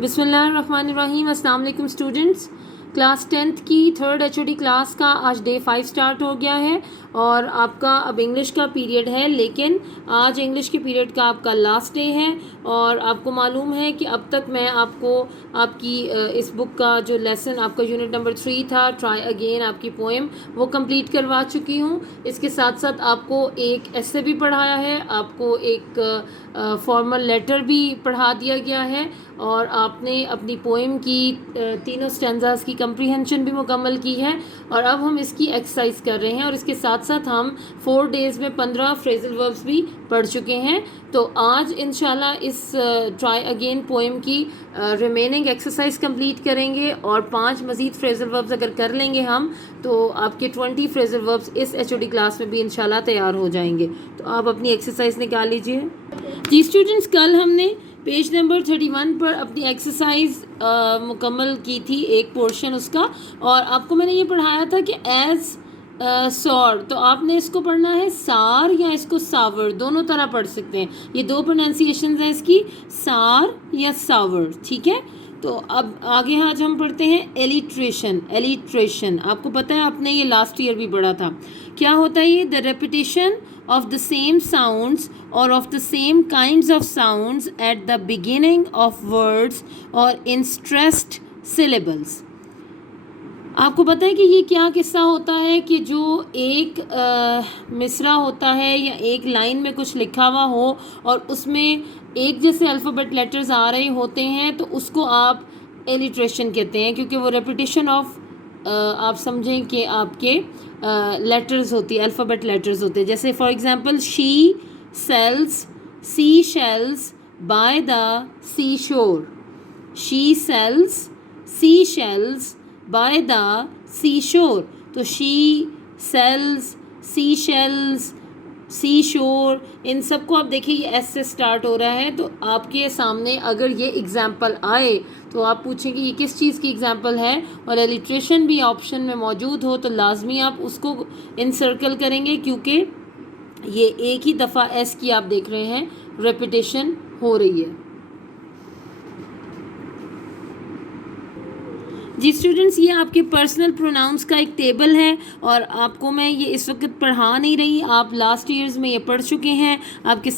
बिस्मिल्लाहिर्रहमानिर्रहीम। अस्सलाम वालेकुम स्टूडेंट्स। क्लास 10th की थर्ड HOD क्लास का आज डे 5 स्टार्ट हो गया है और आपका अब इंग्लिश का पीरियड है, लेकिन आज इंग्लिश के पीरियड का आपका लास्ट डे है। और आपको मालूम है कि अब तक मैं आपको आपकी इस बुक का जो लेसन आपका यूनिट नंबर 3 था, ट्राई अगेन आपकी पोएम, वो कंप्लीट करवा चुकी हूँ। इसके साथ साथ आपको एक ऐसे भी पढ़ाया है, आपको एक फॉर्मल लेटर भी पढ़ा दिया गया है और आपने अपनी पोएम की तीनों स्टैंजास की कंप्रीहेंशन भी मुकम्मल की है। और अब हम इसकी एक्सरसाइज कर रहे हैं और इसके साथ साथ हम 4 डेज़ में 15 फ्रेजल वर्ब्स भी पढ़ चुके हैं। तो आज इंशाल्लाह इस ट्राई अगेन पोएम की रिमेनिंग एक्सरसाइज कंप्लीट करेंगे और 5 मज़ीद फ्रेजल वर्ब्स अगर कर लेंगे हम तो आपके 20 फ्रेजल वर्ब्स इस HOD क्लास में भी इंशाल्लाह तैयार हो जाएंगे। तो आप अपनी एक्सरसाइज निकाल लीजिए। जी स्टूडेंट्स, कल हमने पेज नंबर 31 पर अपनी एक्सरसाइज मुकम्मल की थी, एक पोर्शन उसका, और आपको मैंने ये पढ़ाया था कि एज सॉर, तो आपने इसको पढ़ना है सार या इसको सावर, दोनों तरह पढ़ सकते हैं। ये दो प्रोनाउंसिएशन हैं इसकी, सार या सावर, ठीक है। तो अब आगे आज हम पढ़ते हैं एलिट्रेशन। एलिट्रेशन आपको पता है, आपने ये लास्ट ईयर भी पढ़ा था। क्या होता है ये? The repetition of the same sounds or of the same kinds of sounds at the beginning of words or in stressed syllables। आपको पता है कि ये क्या किस्सा होता है कि जो एक मिसरा होता है या एक लाइन में कुछ लिखा हुआ हो और उसमें एक जैसे अल्फ़ाबेट लेटर्स आ रहे होते हैं तो उसको आप एलिट्रेशन कहते हैं, क्योंकि वो रेपिटेशन ऑफ आप समझें कि आपके लेटर्स होती है, अल्फ़ाबेट लेटर्स होते हैं। जैसे for example, she sells sea shells by the sea shore. She sells sea shells by the sea shore. तो she sells sea shells sea shore, इन सबको आप देखिए ये एस से स्टार्ट हो रहा है। तो आपके सामने अगर ये एग्जाम्पल आए तो आप पूछेंगे ये किस चीज़ की एग्जाम्पल है, और एलिट्रेशन भी ऑप्शन में मौजूद हो तो लाजमी आप उसको इनसर्कल करेंगे, क्योंकि ये एक ही दफ़ा एस की आप देख रहे हैं रेपिटेशन हो रही है। जी स्टूडेंट्स, ये आपके पर्सनल प्रोनाउंस का एक टेबल है और आपको मैं ये इस वक्त पढ़ा नहीं रही, आप लास्ट ईयर्स में ये पढ़ चुके हैं। आपके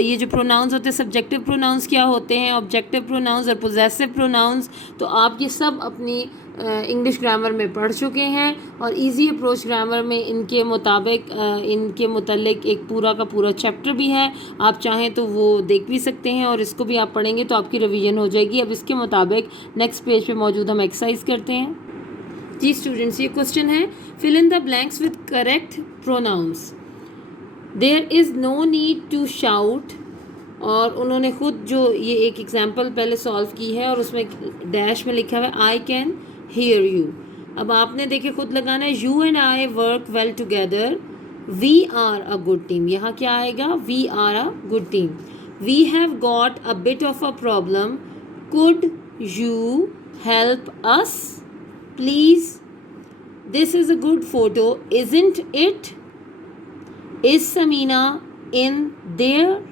ये जो प्रोनाउंस होते हैं, सब्जेक्टिव प्रोनाउंस क्या होते हैं, ऑब्जेक्टिव प्रोनाउंस और पोजेसिव प्रोनाउंस, तो आप ये सब अपनी इंग्लिश ग्रामर में पढ़ चुके हैं। और इजी अप्रोच ग्रामर में इनके मुताबिक इनके मुतल्लिक एक पूरा का पूरा चैप्टर भी है, आप चाहें तो वो देख भी सकते हैं और इसको भी आप पढ़ेंगे तो आपकी रिवीजन हो जाएगी। अब इसके मुताबिक नेक्स्ट पेज पे मौजूद हम एक्सरसाइज करते हैं। जी स्टूडेंट्स, ये क्वेश्चन है, fill in the blanks with correct pronouns. There is no need to shout, और उन्होंने खुद जो ये एक एग्जाम्पल पहले सॉल्व की है और उसमें डैश में लिखा हुआ है आई कैन हियर यू। अब आपने देखे खुद लगाना है, you and I work well together, we are a good team. यहाँ क्या आएगा? We are a good team. We have got a bit of a problem, could you help us please? This is a good photo, isn't it? Is Samina in there?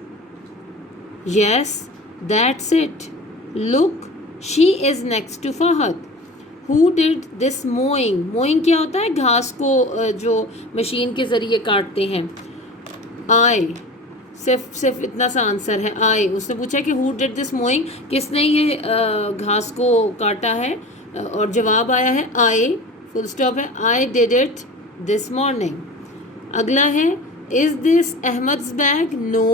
Yes, that's it. Look, she is next to Fahad. Who did this mowing? Mowing क्या होता है? घास को जो machine के ज़रिए काटते हैं। I, सिर्फ इतना सा आंसर है, I। उसने पूछा कि who did this mowing, किसने ये घास को काटा है, और जवाब आया है I, फुल स्टॉप है, I did it this morning। अगला है, is this Ahmad's bag? No,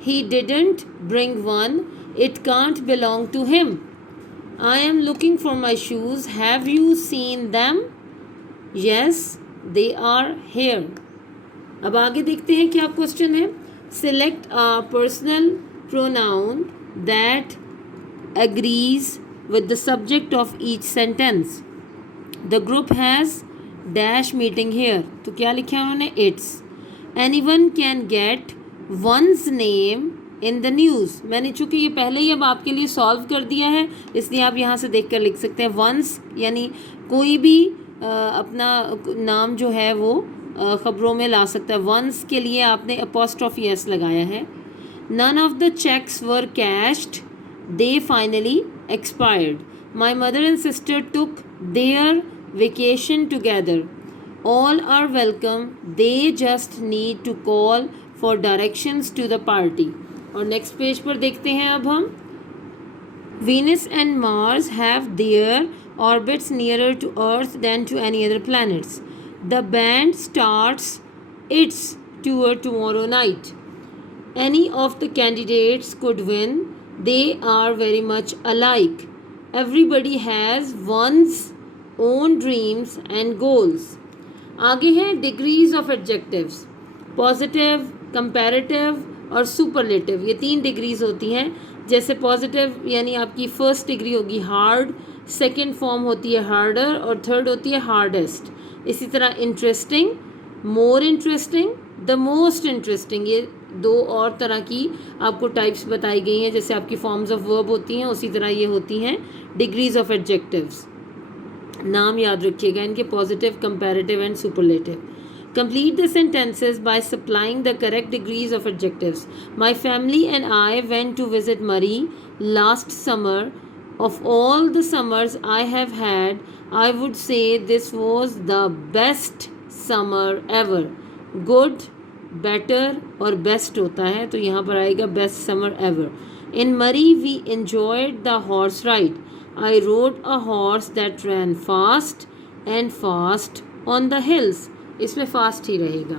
he didn't bring one. It can't belong to him. I am looking for my shoes. Have you seen them? Yes, they are here. अब आगे देखते हैं क्या question है। Select a personal pronoun that agrees with the subject of each sentence. The group has dash meeting here. तो क्या लिखा है उन्होंने? It's anyone can get one's name in the news। मैंने चूँकि ये पहले ही अब आपके लिए सॉल्व कर दिया है, इसलिए आप यहाँ से देख कर लिख सकते हैं वंस, यानी कोई भी अपना नाम जो है वो ख़बरों में ला सकता है। वंस के लिए आपने अपॉस्ट्रोफी एस लगाया है। None of the cheques were cashed, they finally expired. My mother and sister took their vacation together. All are welcome. They just need to call for directions to the party. और next page पर देखते हैं अब हम Venus and Mars have their orbits nearer to Earth than to any other planets. The band starts its tour tomorrow night. Any of the candidates could win. They are very much alike. Everybody has one's own dreams and goals. आगे हैं degrees of adjectives. Positive, comparative और superlative, ये 3 degrees होती हैं. जैसे positive यानी आपकी first degree होगी हार्ड, सेकंड फॉर्म होती है हार्डर और थर्ड होती है हार्डेस्ट. इसी तरह interesting, more interesting, the most interesting, ये 2 और तरह की आपको टाइप्स बताई गई हैं. जैसे आपकी फॉर्म्स ऑफ वर्ब होती हैं उसी तरह ये होती हैं डिग्रीज ऑफ एडजेक्टिव्स. नाम याद रखिएगा इनके, positive, comparative and superlative. Complete the sentences by supplying the correct degrees of adjectives. My family and I went to visit Marie last summer. Of all the summers I have had, I would say this was the best summer ever. Good, better और best होता है तो यहाँ पर आएगा best summer ever. In Marie we enjoyed the horse ride. I rode a horse that ran fast and fast on the hills. इसमें fast ही रहेगा.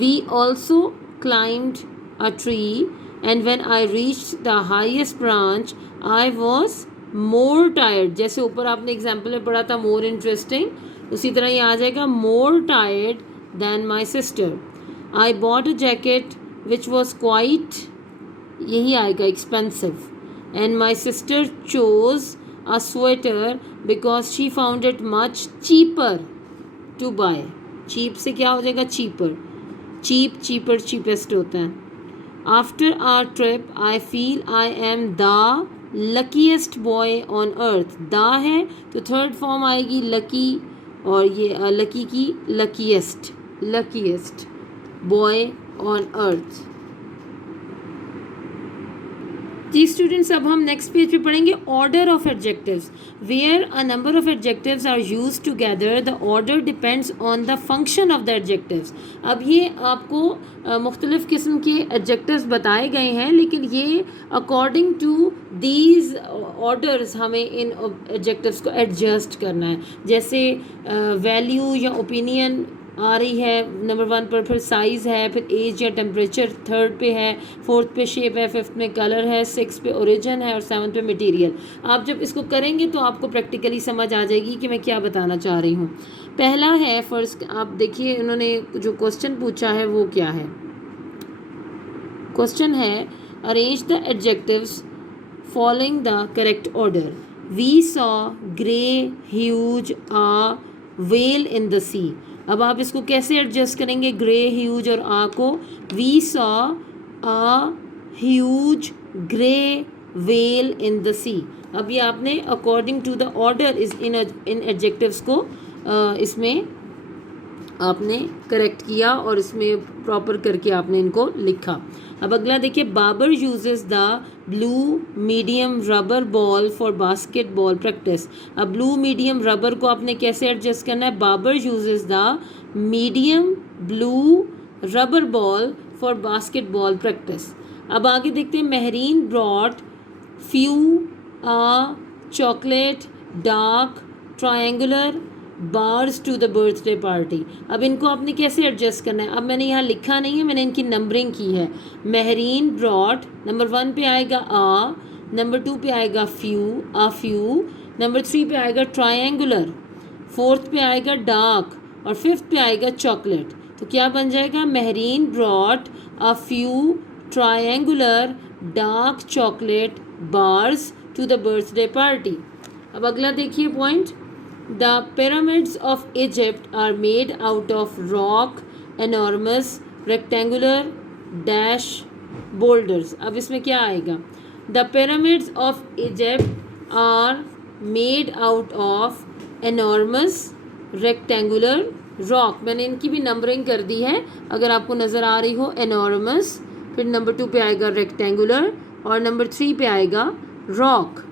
We also climbed a tree and when I reached the highest branch I was more tired. जैसे ऊपर आपने example में पढ़ा था more interesting, उसी तरह ये आ जाएगा more tired than my sister. I bought a jacket which was quite, यही आएगा expensive, and my sister chose a sweater because she found it much cheaper to buy. Cheap से क्या हो जाएगा चीपर. चीप, चीपर, चीपेस्ट होता है. After our trip I feel I am the luckiest boy on earth. The है तो third form आएगी lucky और ये लकी की luckiest, luckiest boy on earth. जी स्टूडेंट्स, अब हम नेक्स्ट पेज पे पढ़ेंगे order of adjectives. Where a number of adjectives are used together the order depends on the function of the adjectives. अब ये आपको मुख्तलिफ़ किस्म के एडजेक्टिव्स बताए गए हैं लेकिन ये अकॉर्डिंग टू दीज ऑर्डर्स हमें इन एडजेक्टिव्स को एडजस्ट करना है. जैसे वैल्यू या ओपिनियन आ रही है नंबर 1 पर, फिर साइज़ है, फिर एज या टेम्परेचर थर्ड पे है, फोर्थ पे शेप है, फिफ्थ में कलर है, 6 पे ओरिजिन है और 7 पे मटेरियल. आप जब इसको करेंगे तो आपको प्रैक्टिकली समझ आ जाएगी कि मैं क्या बताना चाह रही हूँ. पहला है फर्स्ट, आप देखिए उन्होंने जो क्वेश्चन पूछा है वो क्या है. क्वेश्चन है arrange the adjectives following the correct order. We saw grey huge a whale in the sea. अब आप इसको कैसे एडजस्ट करेंगे ग्रे, ह्यूज और आ को. We saw a huge grey whale in the sea. अब ये आपने according to the order is in adjectives को इसमें आपने करेक्ट किया और इसमें प्रॉपर करके आपने इनको लिखा. अब अगला देखिए, Babar uses the blue medium rubber ball for basketball practice. अब ब्लू मीडियम रबर को आपने कैसे एडजस्ट करना है. Babar uses the medium blue rubber ball for basketball practice. अब आगे देखते हैं, Mahreen brought few a chocolate dark triangular bars to the birthday party. अब इनको आपने कैसे एडजस्ट करना है. अब मैंने यहाँ लिखा नहीं है, मैंने इनकी नंबरिंग की है. महरीन ब्रॉट नंबर 1 पे आएगा आ, नंबर 2 पे आएगा फ्यू, आ फ्यू, नंबर 3 पे आएगा ट्रायंगुलर, फोर्थ पे आएगा डार्क और फिफ्थ पे आएगा चॉकलेट. तो क्या बन जाएगा, Mahreen brought a few triangular dark chocolate bars to the birthday party. अब अगला देखिए point, The pyramids of Egypt are made out of rock, enormous, rectangular, dash boulders. अब इसमें क्या आएगा. The pyramids of Egypt are made out of enormous, rectangular, rock. मैंने इनकी भी नंबरिंग कर दी है अगर आपको नज़र आ रही हो. enormous, फिर नंबर 2 पे आएगा rectangular और नंबर 3 पे आएगा rock.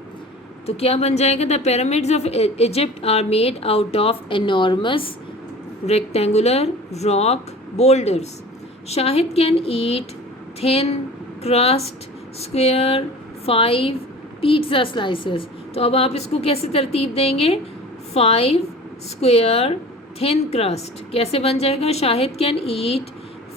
तो क्या बन जाएगा? The pyramids of Egypt are made out of enormous rectangular rock boulders. Shahid can eat thin crust square 5 pizza slices. तो अब आप इसको कैसे तरतीब देंगे? 5 स्क्वायर थिन क्रस्ट कैसे बन जाएगा? Shahid can eat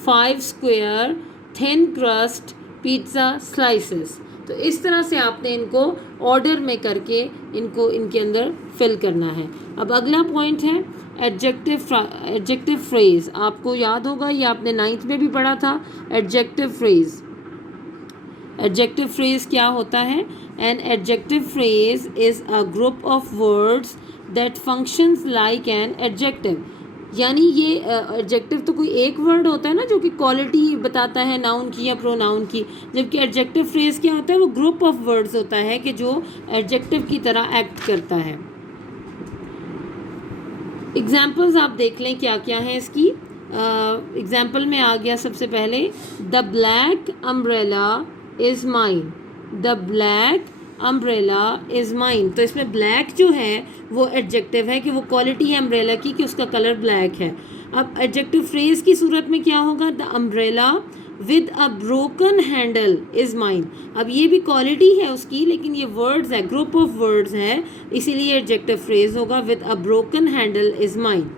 5 square thin crust pizza slices. तो इस तरह से आपने इनको ऑर्डर में करके इनको इनके अंदर फिल करना है। अब अगला पॉइंट है एडजेक्टिव फ्रेज। आपको याद होगा, ये आपने 9th में भी पढ़ा था। एडजेक्टिव फ्रेज क्या होता है? An adjective phrase is a group of words that functions like an adjective. यानी ये एडजेक्टिव तो कोई एक वर्ड होता है ना जो कि क्वालिटी बताता है नाउन की या प्रोनाउन की, जबकि एडजेक्टिव फ्रेज क्या होता है? वो ग्रुप ऑफ वर्ड्स होता है कि जो एडजेक्टिव की तरह एक्ट करता है। एग्जाम्पल्स आप देख लें क्या क्या है इसकी। एग्जाम्पल में आ गया सबसे पहले, the black umbrella is mine. The black umbrella is mine. तो इसमें ब्लैक जो है वो एडजेक्टिव है कि वो क्वालिटी है अम्ब्रेला की कि उसका कलर ब्लैक है। अब एडजेक्टिव फ्रेज की सूरत में क्या होगा? The umbrella with a broken handle is mine. अब ये भी क्वालिटी है उसकी, लेकिन ये वर्ड्स है, ग्रुप ऑफ वर्ड्स है, इसीलिए एडजेक्टिव फ्रेज होगा with a broken handle is mine.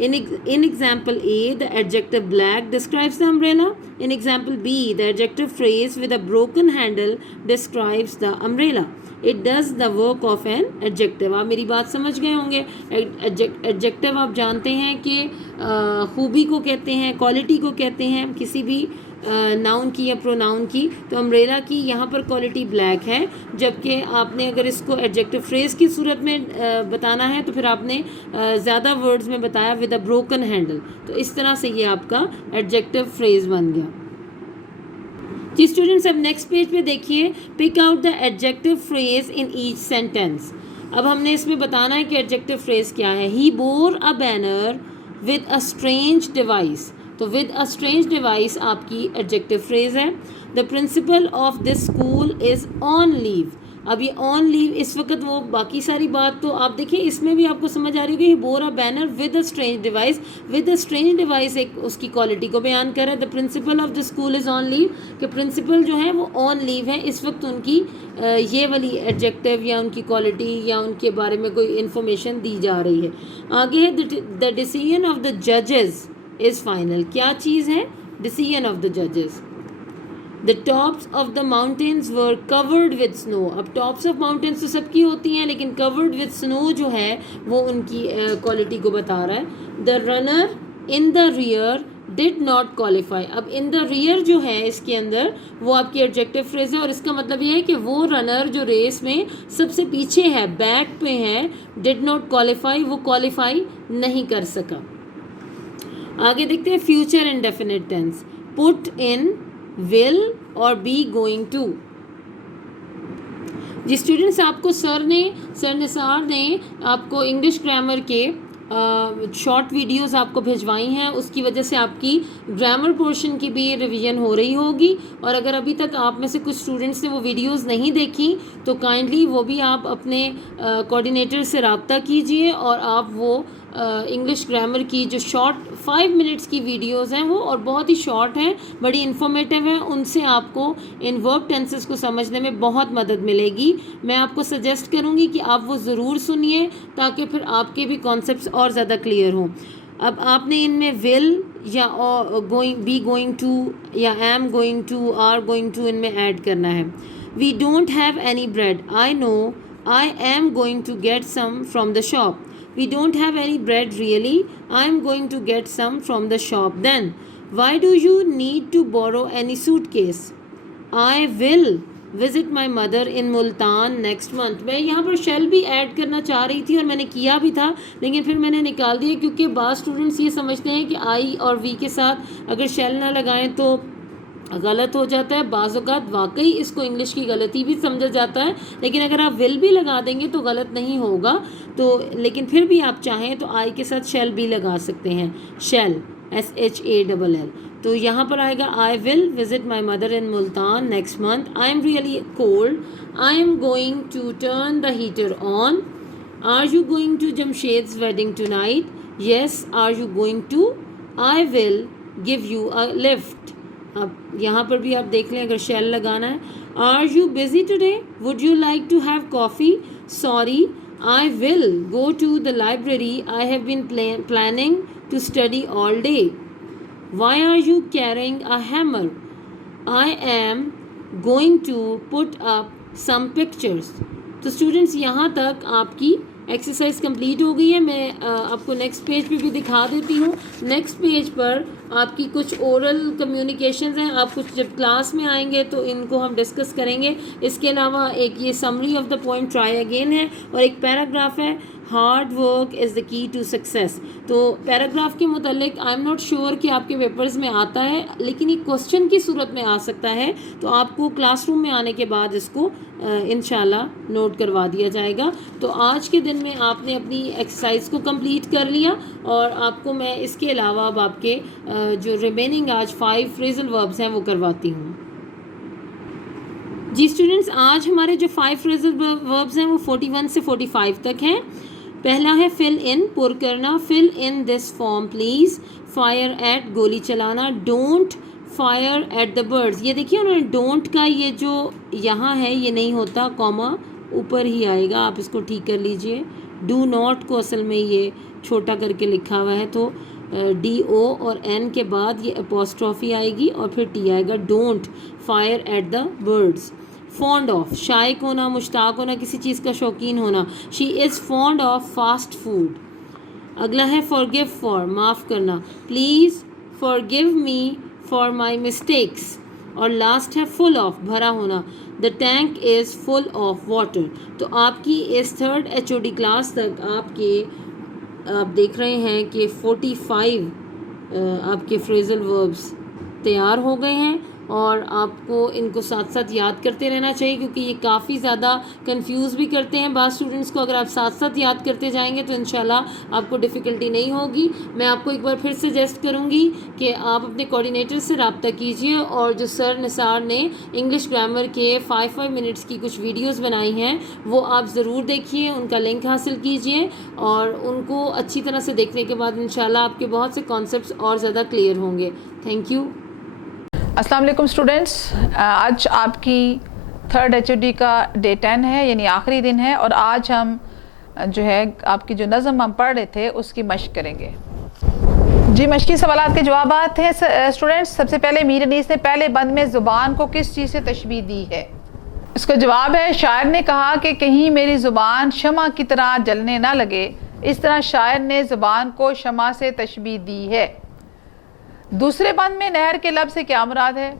In example A, the adjective black describes the umbrella. In example B, the adjective phrase with a broken handle describes the umbrella. It does the work of an adjective. आप मेरी बात समझ गए होंगे। Adjective आप जानते हैं कि खूबी को कहते हैं, क्वालिटी को कहते हैं किसी भी नाउन की या प्रोनाउन की। तो अम्ब्रेला की यहाँ पर क्वालिटी ब्लैक है, जबकि आपने अगर इसको एडजेक्टिव फ्रेज की सूरत में बताना है तो फिर आपने ज़्यादा वर्ड्स में बताया विद अ ब्रोकन हैंडल। तो इस तरह से ये आपका एडजेक्टिव फ्रेज बन गया। जी स्टूडेंट्स, अब नेक्स्ट पेज पे देखिए, pick out the adjective phrase in each sentence. अब हमने इसमें बताना है कि एडजेक्टिव फ्रेज क्या है। He bore a banner with a strange device. तो विद अ स्ट्रेंज डिवाइस आपकी एडजेक्टिव फ्रेज है। The principal of this school is on leave. अब ये ऑन लीव इस वक्त, वो बाकी सारी बात तो आप देखिए इसमें भी आपको समझ आ रही होगी। Bore a banner with a strange device. With a strange device एक उसकी क्वालिटी को बयान कर रहा है। The principal of the school is on leave, कि प्रिंसिपल जो है वो ऑन लीव है इस वक्त, उनकी ये वाली एडजेक्टिव या उनकी क्वालिटी या उनके बारे में कोई इन्फॉर्मेशन दी जा रही है। आगे है द डिसीजन ऑफ द जजेस इज़ फाइनल। क्या चीज़ है? डिसीजन ऑफ द जजेस। The tops of the mountains were covered with snow. अब tops of mountains तो सबकी होती हैं, लेकिन covered with snow जो है वो उनकी क्वालिटी को बता रहा है। The runner in the rear did not qualify. अब in the rear जो है इसके अंदर वो आपकी एडजेक्टिव फ्रेज है, और इसका मतलब ये है कि वो रनर जो रेस में सबसे पीछे है, बैक पे है, did not qualify, वो क्वालिफाई नहीं कर सका। आगे देखते हैं future indefinite tense. Put in will और बी गोइंग टू। जी स्टूडेंट्स, आपको सर निसार ने आपको इंग्लिश ग्रामर के शॉर्ट वीडियोस आपको भिजवाई हैं, उसकी वजह से आपकी ग्रामर पोर्शन की भी रिवीजन हो रही होगी। और अगर अभी तक आप में से कुछ स्टूडेंट्स ने वो वीडियोस नहीं देखी तो काइंडली वो भी आप अपने कोऑर्डिनेटर से रब्ता कीजिए, और आप वो इंग्लिश ग्रामर की जो शॉर्ट 5 मिनट्स की वीडियोस हैं वो, और बहुत ही शॉर्ट हैं, बड़ी इन्फॉर्मेटिव हैं, उनसे आपको इन वर्ब टेंसेस को समझने में बहुत मदद मिलेगी। मैं आपको सजेस्ट करूँगी कि आप वो ज़रूर सुनिए, ताकि फिर आपके भी कॉन्सेप्ट्स और ज़्यादा क्लियर हों। अब आपने इनमें विल या बी गोइंग टू या am going to, are going to, इनमें ऐड करना है। We don't have any bread, I know I am going to get some from the shop. We don't have any bread really. I'm going to get some from the shop then. Why do you need to borrow any suitcase? I will visit my mother in Multan next month. मैं यहाँ पर shall भी add करना चाह रही थी और मैंने किया भी था, लेकिन फिर मैंने निकाल दिया, क्योंकि बाज़ स्टूडेंट्स ये समझते हैं कि आई और वी के साथ अगर shall ना लगाएं तो गलत हो जाता है। बाज़ औक़ात वाकई इसको इंग्लिश की गलती भी समझा जाता है, लेकिन अगर आप विल भी लगा देंगे तो गलत नहीं होगा। तो लेकिन फिर भी आप चाहें तो आई के साथ शैल भी लगा सकते हैं, शैल SHALL। तो यहाँ पर आएगा I will visit my mother in Multan next month. I am really cold. I am going to turn the heater on. Are you going to Jamshed's wedding tonight? Yes. Are you going to? I will give you a lift. अब यहाँ पर भी आप देख लें अगर shall लगाना है. Are you busy today? Would you like to have coffee? Sorry, I will go to the library. I have been planning to study all day. Why are you carrying a hammer? I am going to put up some pictures. तो students यहाँ तक आपकी exercise complete हो गई है. मैं आपको next page पे भी दिखा देती हूँ. नेक्स्ट पेज पर आपकी कुछ ओरल कम्युनिकेशंस हैं. आप कुछ जब क्लास में आएंगे तो इनको हम डिस्कस करेंगे. इसके अलावा एक ये summary of the poem try again है और एक पैराग्राफ है hard work is the key to success. तो पैराग्राफ के मुतालिक आई एम नॉट श्योर कि आपके पेपर्स में आता है, लेकिन ये क्वेश्चन की सूरत में आ सकता है. तो आपको क्लासरूम में आने के बाद इसको इंशाल्लाह नोट करवा दिया जाएगा. तो आज के दिन में आपने अपनी एक्सरसाइज को कंप्लीट कर लिया और आपको मैं इसके अलावा अब आपके जो रिमेनिंग आज 5 फ्रेजल वर्ब्स हैं वो करवाती हूँ. जी स्टूडेंट्स, आज हमारे जो 5 फ्रेजल वर्ब्स हैं वो 41 से 45 तक हैं. पहला है फिल इन, पुर करना. Fill in this form please. Fire at, गोली चलाना. Don't fire at the birds. ये देखिए उन्होंने डोंट का ये जो यहाँ है ये नहीं होता, कॉमा ऊपर ही आएगा. आप इसको ठीक कर लीजिए. डू नॉट को असल में ये छोटा करके लिखा हुआ है, तो DO और N के बाद ये अपोस्ट्रॉफी आएगी और फिर T आएगा. Don't fire at the birds. Fond of, शायक होना, मुश्ताक होना, किसी चीज़ का शौकीन होना. She is fond of fast food. अगला है फॉरगिव फॉर, माफ़ करना. Please forgive me for my mistakes. और लास्ट है फुल ऑफ, भरा होना. The tank is full of water. तो आपकी इस 3rd HOD क्लास तक आप देख रहे हैं कि 45 आपके फ्रेजल वर्ब्स तैयार हो गए हैं और आपको इनको साथ साथ याद करते रहना चाहिए, क्योंकि ये काफ़ी ज़्यादा कंफ्यूज भी करते हैं बाद स्टूडेंट्स को. अगर आप साथ साथ याद करते जाएंगे तो इंशाल्लाह आपको डिफ़िकल्टी नहीं होगी. मैं आपको एक बार फिर सजेस्ट करूँगी कि आप अपने कोऑर्डिनेटर से रब्ता कीजिए और जो सर निसार ने इंग्लिश ग्रामर के 5 मिनट्स की कुछ वीडियोज़ बनाई हैं वो आप ज़रूर देखिए, उनका लिंक हासिल कीजिए और उनको अच्छी तरह से देखने के बाद इंशाल्लाह आपके बहुत से कॉन्सेप्ट्स और ज़्यादा क्लियर होंगे. Thank you. अस्सलाम वालेकुम स्टूडेंट्स, आज आपकी 3rd HOD का डे 10 है, यानी आखिरी दिन है. और आज हम जो है आपकी जो नज़म हम पढ़ रहे थे उसकी मश्क करेंगे. जी, मश्की सवालात के जवाब हैं स्टूडेंट्स. सबसे पहले मीर अनीस ने पहले बंद में ज़ुबान को किस चीज़ से तशबीह दी है? इसका जवाब है शायर ने कहा कि कहीं मेरी ज़ुबान शमा की तरह जलने ना लगे. इस तरह शायर ने ज़ुबान को शमा से तशबीह दी है. दूसरे बंद में नहर के लब से क्या मुराद है?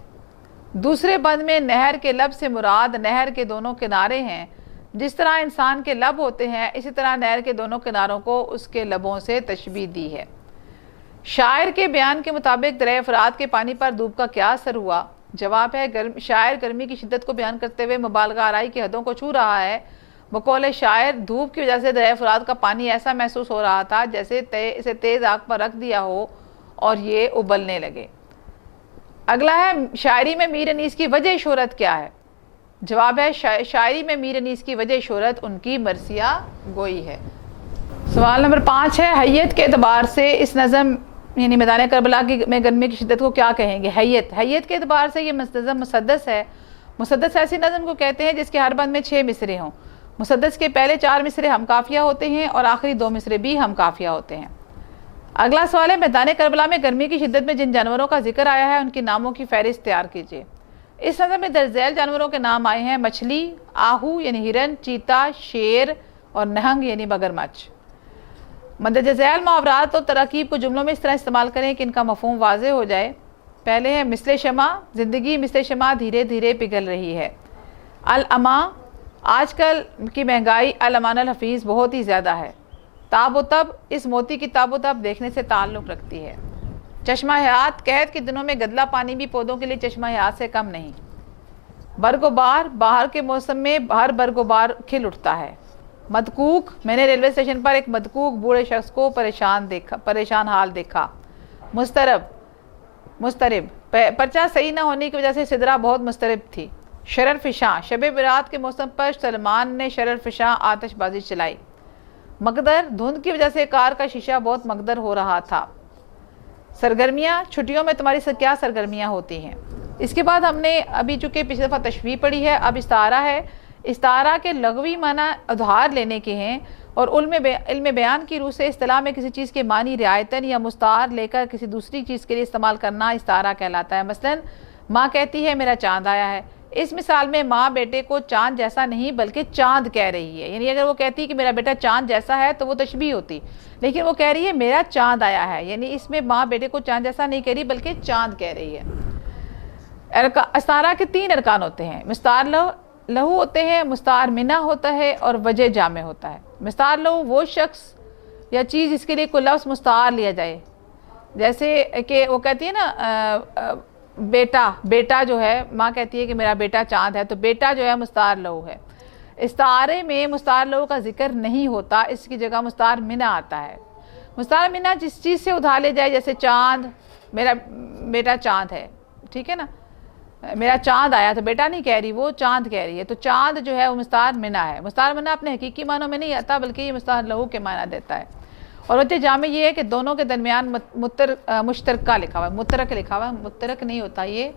दूसरे बंद में नहर के लब से मुराद नहर के दोनों किनारे हैं. जिस तरह इंसान के लब होते हैं इसी तरह नहर के दोनों किनारों को उसके लबों से तशबीह दी है. शायर के बयान के मुताबिक दरिया फरात के पानी पर धूप का क्या असर हुआ? जवाब है शायर गर्मी की शिद्दत को बयान करते हुए मुबालगा आराई की हदों को छू रहा है. बकौल शायर धूप की वजह से दरिया फरात का पानी ऐसा महसूस हो रहा था जैसे इसे तेज़ आग पर रख दिया हो और ये उबलने लगे. अगला है शायरी में मीर अनीस की वजह शोहरत क्या है? जवाब है शायरी में मीर अनीस की वजह शोहरत उनकी मरसिया गोई है. सवाल नंबर 5 है हैयत के एतबार से इस नज़म यानी मैदान करबला की में गर्मी की शिद्दत को क्या कहेंगे? हैयत के एतबार से ये नज़म मुसद्दस है. मुसद्दस ऐसी नज़म को कहते हैं जिसके हर बंद में 6 मिसरे हों. मुसद्दस के पहले 4 मिसरे हम काफिया होते हैं और आखिरी 2 मिसरे भी हम काफिया होते हैं. अगला सवाल है मैदान करबला में गर्मी की शिद्दत में जिन जानवरों का जिक्र आया है उनके नामों की फहरिस्त तैयार कीजिए. इस नज़म में दर्ज झैल जानवरों के नाम आए हैं मछली, आहू यानी हिरन, चीता, शेर और नहंग यानी मगरमच्छ. मंदरज झैल मुहावरात और तरकीब को जुमलों में इस तरह इस्तेमाल करें कि इनका मफहूम वाज़ेह हो जाए. पहले है मिसले शमा, ज़िंदगी मिसले शमा धीरे धीरे पिघल रही है. अल अमा, आजकल की महंगाई अल अमान अल हफीज़ बहुत ही ज़्यादा है. ताबो तब, इस मोती की ताबो तब देखने से ताल्लुक़ रखती है. चश्मा हयात, कैद के दिनों में गदला पानी भी पौधों के लिए चश्मा हयात से कम नहीं. बरगुबार, बाहर के मौसम में हर बरगुबार खिल उठता है. मदकूक, मैंने रेलवे स्टेशन पर एक मदकूक बूढ़े शख्स को परेशान हाल देखा. मुस्तरब, मुस्तरिब, पर्चा सही ना होने की वजह से सिदरा बहुत मुस्तरिब थी। शरर फिशां, शब बरात के मौसम पर सलमान ने शरर फिशां आतिशबाजी चलाई। मकदर, धुंध की वजह से कार का शीशा बहुत मकदर हो रहा था। सरगर्मियाँ, छुट्टियों में तुम्हारी क्या सरगर्मियाँ होती हैं। इसके बाद हमने अभी चूँकि पिछली दफ़ा तशबीह पढ़ी है, अब इस्तारा है। इस्तारा के लगवी माना उधार लेने के हैं और इल्म बयान की रूह से इस्तिलाह में किसी चीज़ के मानी रियायतन या मुस्तार लेकर किसी दूसरी चीज़ के लिए इस्तेमाल करना इस्तारा कहलाता है। मसलन माँ कहती है मेरा चाँद आया है। इस मिसाल में माँ बेटे को चाँद जैसा नहीं बल्कि चाँद कह रही है। यानी अगर वो कहती है कि मेरा बेटा चाँद जैसा है तो वो तशबीह होती, लेकिन वो कह रही है मेरा चाँद आया है, यानी इसमें माँ बेटे को चाँद जैसा नहीं कह रही बल्कि चाँद कह रही है। इस्तारा के 3 अरकान होते हैं। मुस्तार लहू होते हैं, मुस्तार मिना होता है और वजह जामे होता है। मुस्तार लहू वो शख्स या चीज़ जिसके लिए कोई लफ्ज़ मुस्तार लिया जाए, जैसे कि वो कहती है ना बेटा जो है, माँ कहती है कि मेरा बेटा चाँद है, तो बेटा जो है मुस्तार लहू है। इस्तारे में मुस्तार लहू का जिक्र नहीं होता, इसकी जगह मुस्तार मिना आता है। मुस्तार मिना जिस चीज़ से उधार ले जाए, जैसे चाँद, मेरा बेटा चाँद है, ठीक है ना, मेरा चाँद आया, तो बेटा नहीं कह रही, वो चाँद कह रही है, तो चाँद जो है वो मुस्तार मिना है। मुस्तार मिना अपने हकीकी मानों में नहीं आता बल्कि ये मुस्तार लहू के माना देता है। और वजह जामे ये है कि दोनों के दरमियान मुश्तरका लिखा हुआ है, मुतरक लिखा हुआ है, मुतरक नहीं होता, ये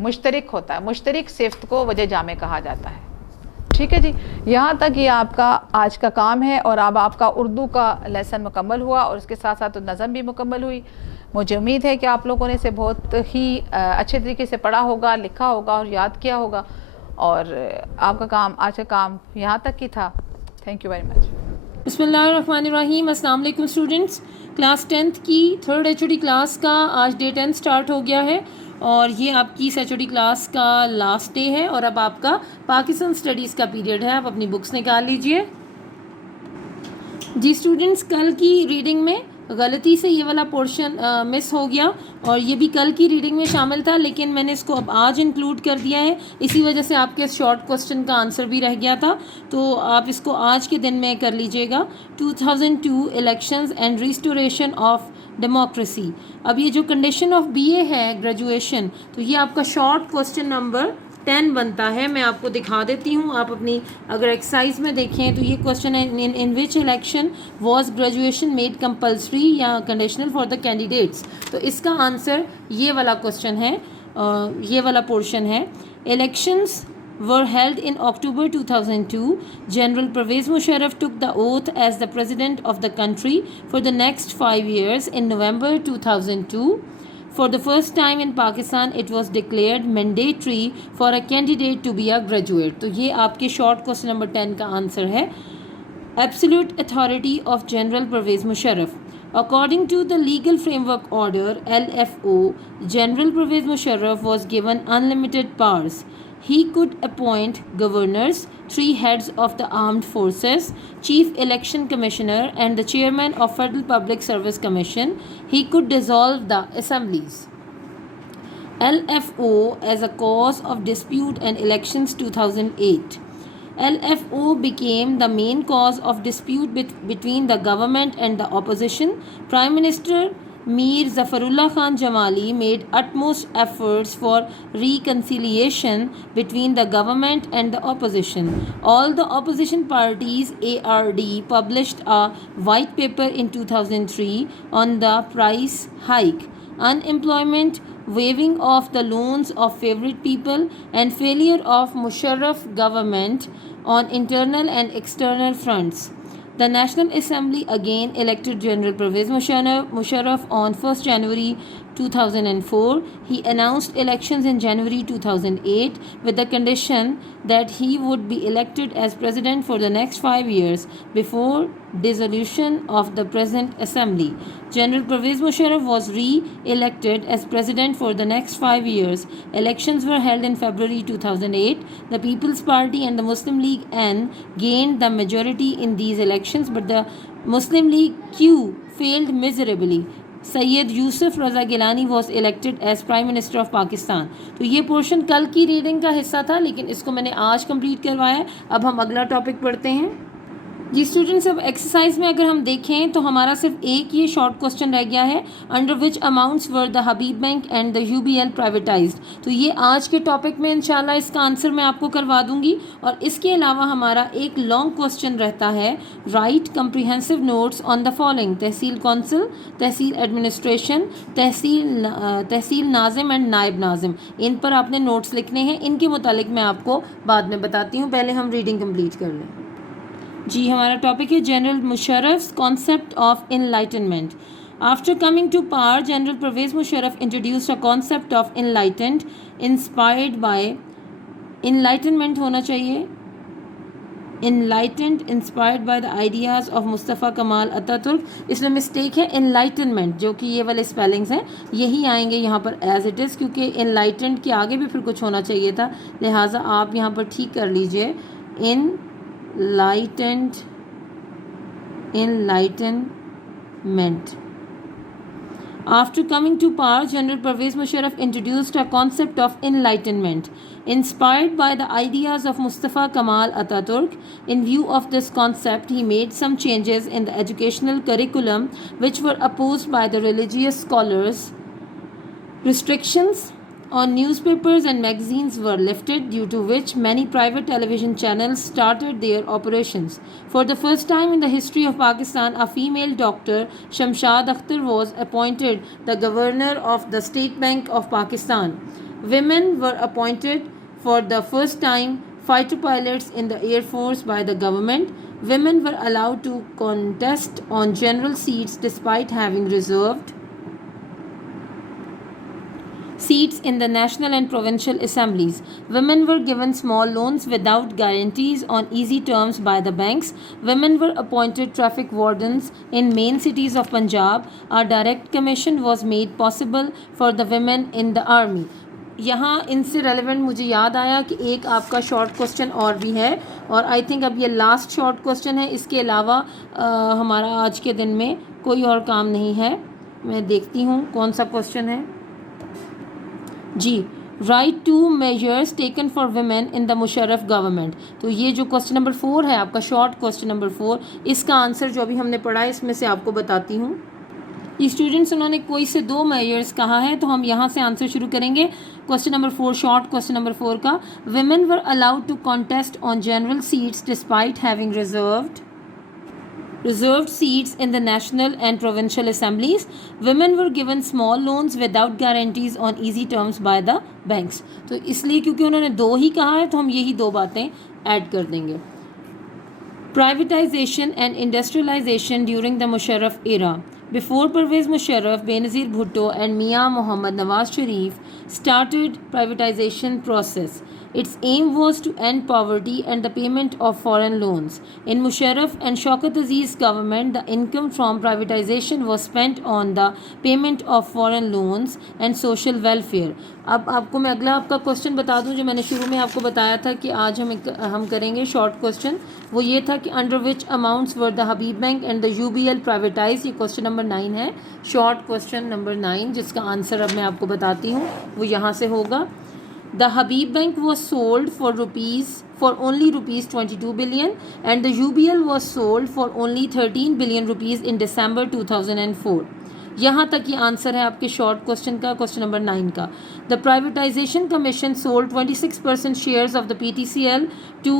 मुश्तरिक होता है। मुश्तरिक सिफ्त को वजह जामे कहा जाता है। ठीक है जी, यहाँ तक ये आपका आज का काम है और अब आपका उर्दू का लेसन मुकम्मल हुआ और इसके साथ साथ नज़म भी मुकम्मल हुई। मुझे उम्मीद है कि आप लोगों ने इसे बहुत ही अच्छे तरीके से पढ़ा होगा, लिखा होगा और याद किया होगा, और आपका काम, आज का काम यहाँ तक ही था। Thank you very much. बिस्मिल्लाहिर्रहमानिर्रहीम। अस्सलाम वालेकुम स्टूडेंट्स। क्लास 10th की 3rd HOD क्लास का आज डे 10 स्टार्ट हो गया है और ये आपकी HOD क्लास का लास्ट डे है और अब आपका पाकिस्तान स्टडीज़ का पीरियड है। आप अपनी बुक्स निकाल लीजिए जी स्टूडेंट्स। कल की रीडिंग में गलती से ये वाला पोर्शन मिस हो गया और ये भी कल की रीडिंग में शामिल था, लेकिन मैंने इसको अब आज इंक्लूड कर दिया है, इसी वजह से आपके शॉर्ट क्वेश्चन का आंसर भी रह गया था, तो आप इसको आज के दिन में कर लीजिएगा। 2002 elections and restoration of democracy. अब ये जो कंडीशन ऑफ BA है ग्रेजुएशन, तो ये आपका शॉर्ट क्वेश्चन नंबर 10 बनता है। मैं आपको दिखा देती हूँ, आप अपनी अगर एक्सरसाइज में देखें तो ये क्वेश्चन है, in which election was graduation made compulsory या कंडीशनल फॉर द कैंडिडेट्स। तो इसका आंसर ये वाला क्वेश्चन है, ये वाला पोर्शन है। Elections were held in October 2002. General Pervez Musharraf took the oath as the president of the country for the next 5 years in November 2002. For the first time in Pakistan, it was declared mandatory for a candidate to be a graduate. तो ये आपके short question number 10 का answer है। Absolute authority of General Pervez Musharraf. According to the Legal Framework Order (LFO), General Pervez Musharraf was given unlimited powers. He could appoint governors, 3 heads of the armed forces, chief election commissioner and the chairman of Federal Public Service Commission. He could dissolve the assemblies. LFO as a cause of dispute and elections 2008. LFO became the main cause of dispute between the government and the opposition. Prime Minister Mir Zafarullah Khan Jamali made utmost efforts for reconciliation between the government and the opposition. All the opposition parties ARD published a white paper in 2003 on the price hike, unemployment, waiving of the loans of favorite people and failure of Musharraf government on internal and external fronts. The National Assembly again elected General Pervez Musharraf on 1st January 2004. He announced elections in January 2008 with the condition that he would be elected as president for the next 5 years before dissolution of the present assembly. General Pervez Musharraf was re-elected as president for the next 5 years. Elections were held in February 2008. The People's Party and the Muslim League N gained the majority in these elections, but the Muslim League Q failed miserably. Syed Yousuf Raza Gilani was elected as prime minister of Pakistan. तो ये portion कल की reading का हिस्सा था, लेकिन इसको मैंने आज कंप्लीट करवाया है। अब हम अगला टॉपिक पढ़ते हैं। जी स्टूडेंट्स, अब एक्सरसाइज में अगर हम देखें तो हमारा सिर्फ एक ये शॉर्ट क्वेश्चन रह गया है, under which amounts were the Habib bank and the UBL privatised. तो ये आज के टॉपिक में इंशाल्लाह इसका आंसर मैं आपको करवा दूंगी। और इसके अलावा हमारा एक लॉन्ग क्वेश्चन रहता है, right comprehensive notes on the following: tehsil council, tehsil administration, tehsil Nazim and नायब नाजिम। इन पर आपने नोट्स लिखने हैं, इनके मुतालिक मैं आपको बाद में बताती हूँ, पहले हम रीडिंग कंप्लीट कर लें। जी, हमारा टॉपिक है general Musharraf concept of enlightenment. After coming to power, general Pervez Musharraf introduced a concept of enlightened inspired by enlightenment होना चाहिए, enlightened inspired by the ideas of Mustafa Kemal Ataturk. इसमें मिस्टेक है, इनलाइटनमेंट, जो कि ये वाले स्पेलिंग्स हैं यही आएंगे यहाँ पर एज इट इज़, क्योंकि इनलाइटेंड के आगे भी फिर कुछ होना चाहिए था, लिहाजा आप यहाँ पर ठीक कर लीजिए, enlightenment. After coming to power, General Pervez Musharraf introduced a concept of enlightenment, inspired by the ideas of Mustafa Kemal Ataturk. In view of this concept, he made some changes in the educational curriculum which were opposed by the religious scholars. Restrictions on newspapers and magazines were lifted, due to which many private television channels started their operations. For the first time in the history of Pakistan, a female doctor, Shamshad Akhtar, was appointed the governor of the State Bank of Pakistan. Women were appointed for the first time fighter pilots in the Air Force by the government. Women were allowed to contest on general seats despite having reserved seats in the national and provincial assemblies. Women were given small loans without guarantees on easy terms by the banks. Women were appointed traffic wardens in main cities of Punjab. A direct commission was made possible for the women in the army. यहाँ इनसे relevant मुझे याद आया कि एक आपका short question और भी है, और आई थिंक अब ये लास्ट शॉर्ट क्वेश्चन है। इसके अलावा हमारा आज के दिन में कोई और काम नहीं है। मैं देखती हूँ कौन सा क्वेश्चन है। जी, write two measures taken for women in the Musharraf government. तो ये जो क्वेश्चन नंबर 4 है आपका, शॉर्ट क्वेश्चन नंबर 4, इसका आंसर जो अभी हमने पढ़ा है इसमें से आपको बताती हूँ। ये स्टूडेंट्स, उन्होंने कोई से 2 मेजर्स कहा है, तो हम यहाँ से आंसर शुरू करेंगे। Question number 4, short question number 4 का, women were allowed to contest on general seats despite having reserved seats in the national and provincial assemblies. Women were given small loans without guarantees on easy terms by the banks. तो इसलिए क्योंकि उन्होंने 2 ही कहा है तो हम यही 2 बातें ऐड कर देंगे। Privatization and industrialization during the Musharraf era. Before Pervez Musharraf, Benazir Bhutto and Mian Mohammad Nawaz Sharif started privatization process. Its aim was to end poverty and the payment of foreign loans. In Musharraf and Shaukat Aziz's government, the income from privatization was spent on the payment of foreign loans and social welfare. अब आपको मैं अगला आपका question बता दूं, जो मैंने शुरू में आपको बताया था कि आज हम करेंगे शॉर्ट क्वेश्चन। वो ये था कि under which amounts were the Habib bank and the UBL privatise. ये क्वेश्चन नंबर 9 है, शॉर्ट क्वेश्चन नंबर 9, जिसका आंसर अब मैं आपको बताती हूँ। वो यहाँ से होगा, The Habib Bank was sold for only rupees 22 billion and the UBL was sold for only 13 billion rupees in December 2004. यहाँ तक ये आंसर है आपके शॉर्ट क्वेश्चन का, क्वेश्चन नंबर 9 का। The Privatization Commission sold 26% shares of the PTCL to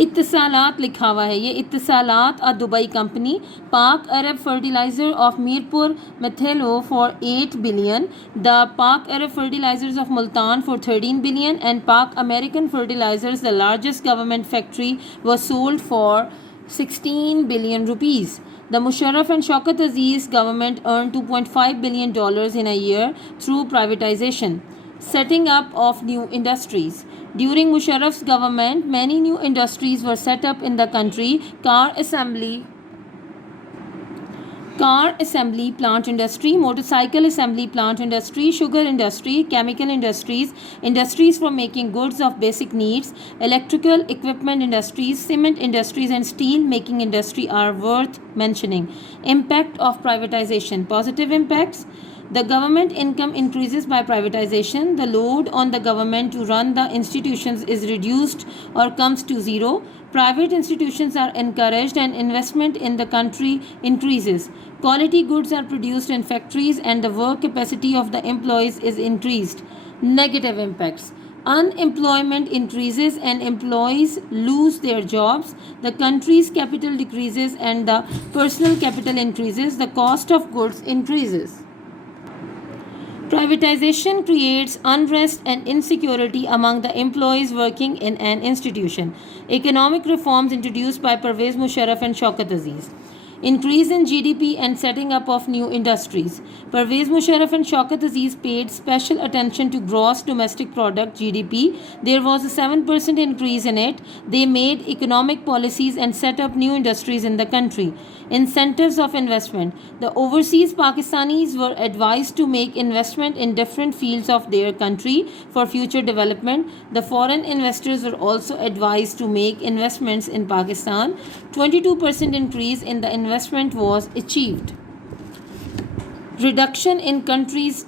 इत्तिसालात लिखा हुआ है, ये इत्तिसालात अ Dubai company, Pak Arab fertilizer of Mirpur मेथेलो for 8 billion, the Pak Arab fertilizers of Multan for 13 billion and Pak American fertilizers, the largest government factory, was sold for 16 billion rupees. The Musharraf and Shaukat Aziz government earned $2.5 billion in a year through privatization. Setting up of new industries. During Musharraf's government, many new industries were set up in the country. Car assembly plant industry, motorcycle assembly plant industry, sugar industry, chemical industries, industries for making goods of basic needs, electrical equipment industries, cement industries and steel making industry are worth mentioning. Impact of privatization. Positive impacts. The government income increases by privatization. The load on the government to run the institutions is reduced or comes to zero. Private institutions are encouraged and investment in the country increases. Quality goods are produced in factories and the work capacity of the employees is increased. Negative impacts. Unemployment increases and employees lose their jobs. The country's capital decreases and the personal capital increases. The cost of goods increases. Privatization creates unrest and insecurity among the employees working in an institution. Economic reforms introduced by Pervez Musharraf and Shaukat Aziz. Increase in GDP and setting up of new industries. Pervez Musharraf and Shaukat Aziz paid special attention to gross domestic product (GDP). There was a 7% increase in it. They made economic policies and set up new industries in the country. Incentives of investment. The overseas Pakistanis were advised to make investment in different fields of their country for future development. The foreign investors were also advised to make investments in Pakistan. 22% increase in the investment was achieved. Reduction in country's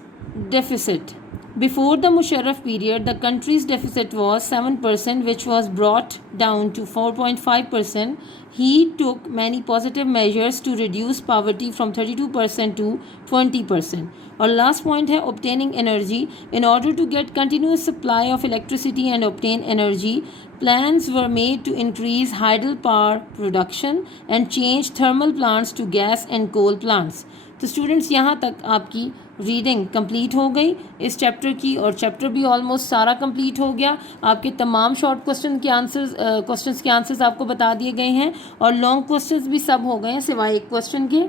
deficit. Before the Musharraf period, the country's deficit was 7%, which was brought down to 4.5%. He took many positive measures to reduce poverty from 32% to 20%. और last point है obtaining energy. In order to get continuous supply of electricity and obtain energy, plans were made to increase hydel power production and change thermal plants to gas and coal plants. तो students यहाँ तक आपकी reading complete हो गई इस chapter की, और chapter भी ऑलमोस्ट सारा कंप्लीट हो गया. आपके तमाम शॉर्ट क्वेश्चंस के आंसर्स आपको बता दिए गए हैं और लॉन्ग क्वेश्चंस भी सब हो गए हैं सिवाय एक क्वेश्चन के,